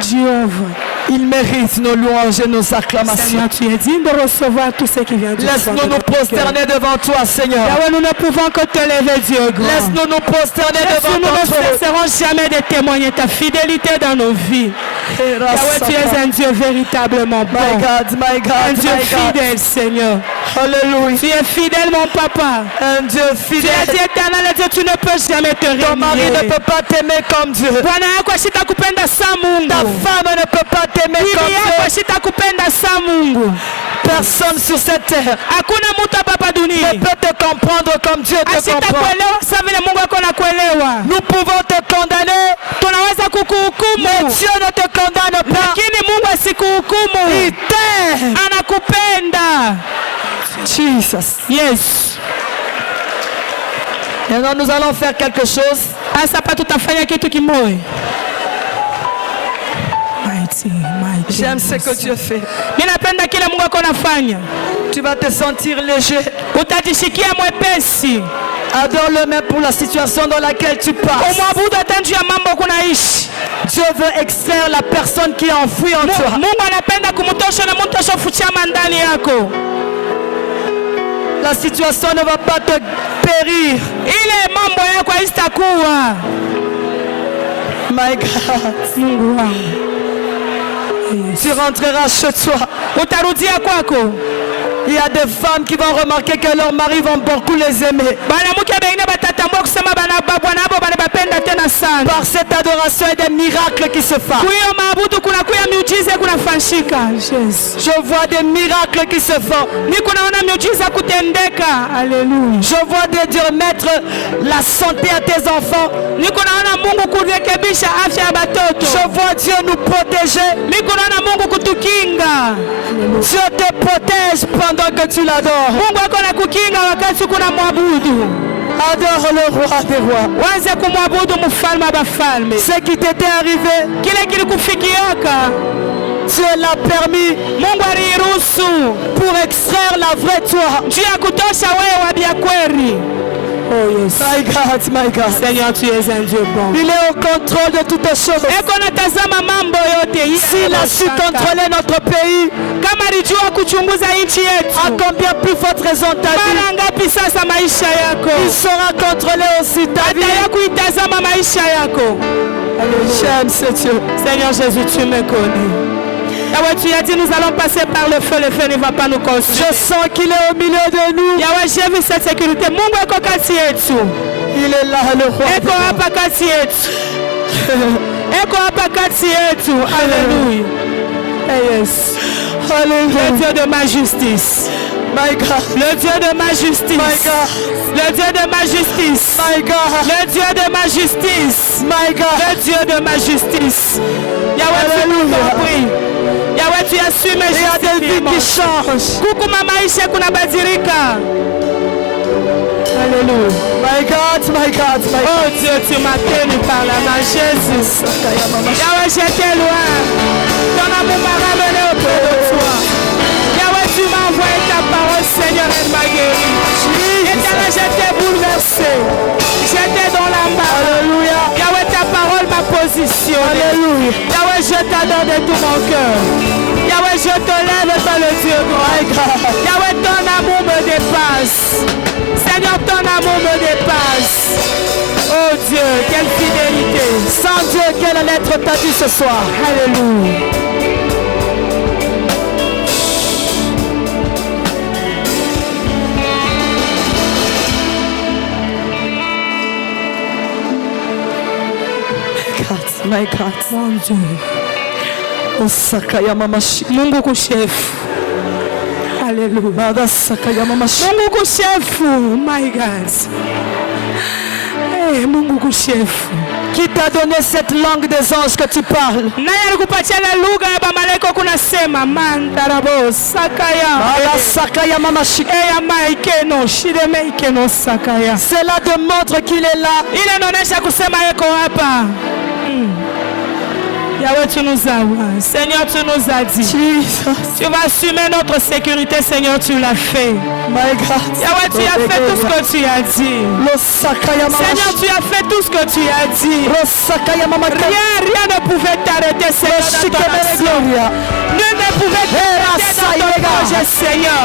Jéhovah. Il mérite nos louanges et nos acclamations. Seigneur, tu es digne de recevoir tout ce qui vient de toi. Laisse-nous nous prosterner devant toi, Seigneur. Nous ne pouvons que te lever, Dieu grand. Laisse-nous nous prosterner devant toi. Nous ne cesserons jamais de témoigner ta fidélité dans nos vies. Yahweh, tu es un Dieu véritablement bon. My God, un Dieu fidèle, Seigneur. Alléluia. Tu es fidèle, mon papa. Un Dieu fidèle. Tu es Dieu éternel, Dieu, tu ne peux jamais te renier. Ton mari ne peut pas t'aimer comme Dieu. Ta femme ne peut pas t'aimer comme Dieu. Personne sur cette terre ne peut te comprendre comme Dieu te comprend. Nous pouvons te condamner, mais Dieu ne te condamne pas. Il t'aime. Jesus. Yes. Maintenant nous allons faire quelque chose. J'aime ce que Dieu fait. Tu vas te sentir léger. Adore-le même pour la situation dans laquelle tu passes. Dieu veut extraire la personne qui est enfouie en toi. La situation ne va pas te périr. My God. Tu rentreras chez toi. Il y a des femmes qui vont remarquer que leurs maris vont beaucoup les aimer. Par cette adoration, il y a des miracles qui se font. Je vois des miracles qui se font. Je vois Dieu mettre la santé à tes enfants. Je vois Dieu nous protéger. Dieu te protège pendant que tu l'adores. Adore le roi des rois. Ce qui t'était arrivé, Dieu l'a permis pour extraire la vraie toi. Oh yes. My God. Seigneur, tu es un Dieu bon. Il est au contrôle de toutes choses. S'il a su contrôler notre pays, à combien plus forte raison ta vie, il sera contrôlé aussi ta vie. J'aime ce Dieu. Seigneur Jésus, tu me connais. Yahweh, tu as dit nous allons passer par le feu ne va pas nous consumer. Je sens qu'il est au milieu de nous. Yahweh, j'ai vu cette sécurité. Mungu eko kati yetu. Il est là, le roi. Eko hapa kati yetu. Eko hapa kati yetu. Alléluia. Yes. Alléluia. Le Dieu de ma justice. My God. Le Dieu de ma justice. My God. Le Dieu de ma justice. My God. Le Dieu de ma justice. My God. Le Dieu de ma justice. Yahweh, tu nous compris. Yahweh, tu as su mes justices. Il y a des vies qui changent. Kuku mama ishe kuna badirika. Alléluia. My God, my God, my God. Oh Dieu, tu m'as tenu par la main, Jésus. Yahweh, j'étais loin. Ton amour m'a ramené auprès de toi. Yahweh, tu m'as envoyé ta parole, Seigneur, et m'a guéri. J'étais bouleversé. J'étais dans la main. Alléluia. Yahweh, ta parole m'a positionné. Alléluia. Yahweh, je t'adore de tout mon cœur. Yahweh, je te lève dans le Dieu grand. Yahweh, ton amour me dépasse. Seigneur, ton amour me dépasse. Oh Dieu, quelle fidélité. Sans Dieu, quelle allait être ta vie ce soir? Alléluia. My God. Mon Dieu. Osaka ya mama shika. Mungu kushefu. Alléluia. Bada saka ya mama shika. Mungu kushefu. My God. Hey, Mungu kushefu. Qui t'a donné cette langue des anges que tu parles? Nani alikupatia ile lugha ya malaika kunasema mandarabo sakaya. Bada saka ya mama shika. Ya maikeno shideme ikeno sakaya. Cela démontre qu'il est là. Ile inaonyesha kusema yeko hapa. Yahweh, tu nous as, Seigneur, tu nous as dit. Jesus. Tu vas assumer notre sécurité, Seigneur, tu l'as fait. My God. Yahweh, tu as fait tout ce que tu as dit. Seigneur, tu as fait tout ce que tu as dit. Rien ne pouvait t'arrêter, Seigneur, dans ton action. Nul ne pouvait t'arrêter dans ton projet, Seigneur.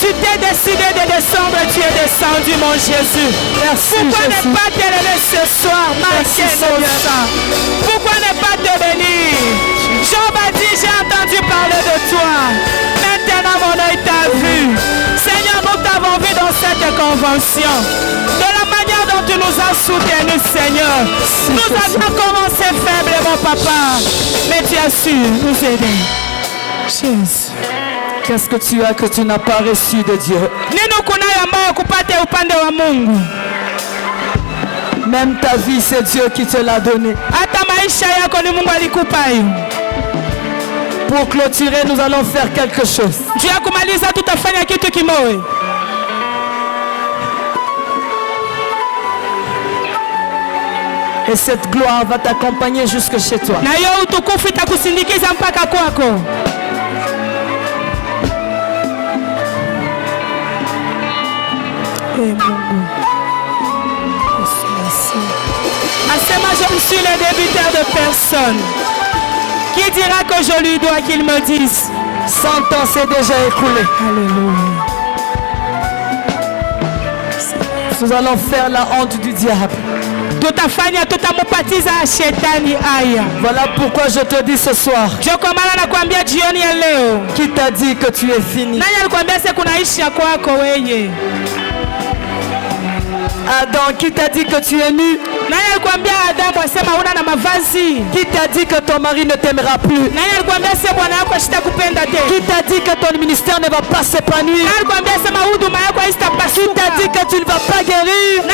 Tu t'es décidé de descendre et tu es descendu, mon Jésus. Merci, pourquoi Jésus. ne pas te lever ce soir, pourquoi ne pas te bénir? Job a dit, j'ai entendu parler de toi. Maintenant, mon œil t'a vu. Seigneur, nous t'avons vu dans cette convention. De la manière dont tu nous as soutenus, Seigneur. Nous avions commencé faible, mon papa. Mais tu as su nous aider. Jésus. Qu'est-ce que tu as que tu n'as pas reçu de Dieu? Même ta vie, c'est Dieu qui te l'a donné. Pour clôturer, nous allons faire quelque chose. Et cette gloire va t'accompagner jusque chez toi. Asema, je ne suis le débiteur de personne. Qui dira que je lui dois qu'il me dise? 100 ans s'est déjà écoulé. Alléluia. Nous allons faire la honte du diable. Voilà pourquoi je te dis ce soir. Qui t'a dit que tu es fini? Adam, qui t'a dit que tu es nu? Qui t'a dit que ton mari ne t'aimera plus? Qui t'a dit que ton ministère ne va pas s'épanouir? Qui t'a dit que tu ne vas pas guérir?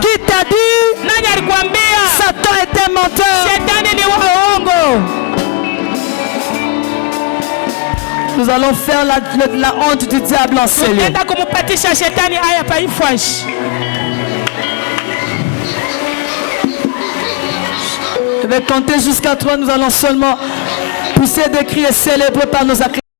Qui t'a dit? Satan est un menteur. Nous allons faire la honte du diable en cellule. Je vais compter jusqu'à 3. Nous allons seulement pousser des cris et célébrer par nos acclamations.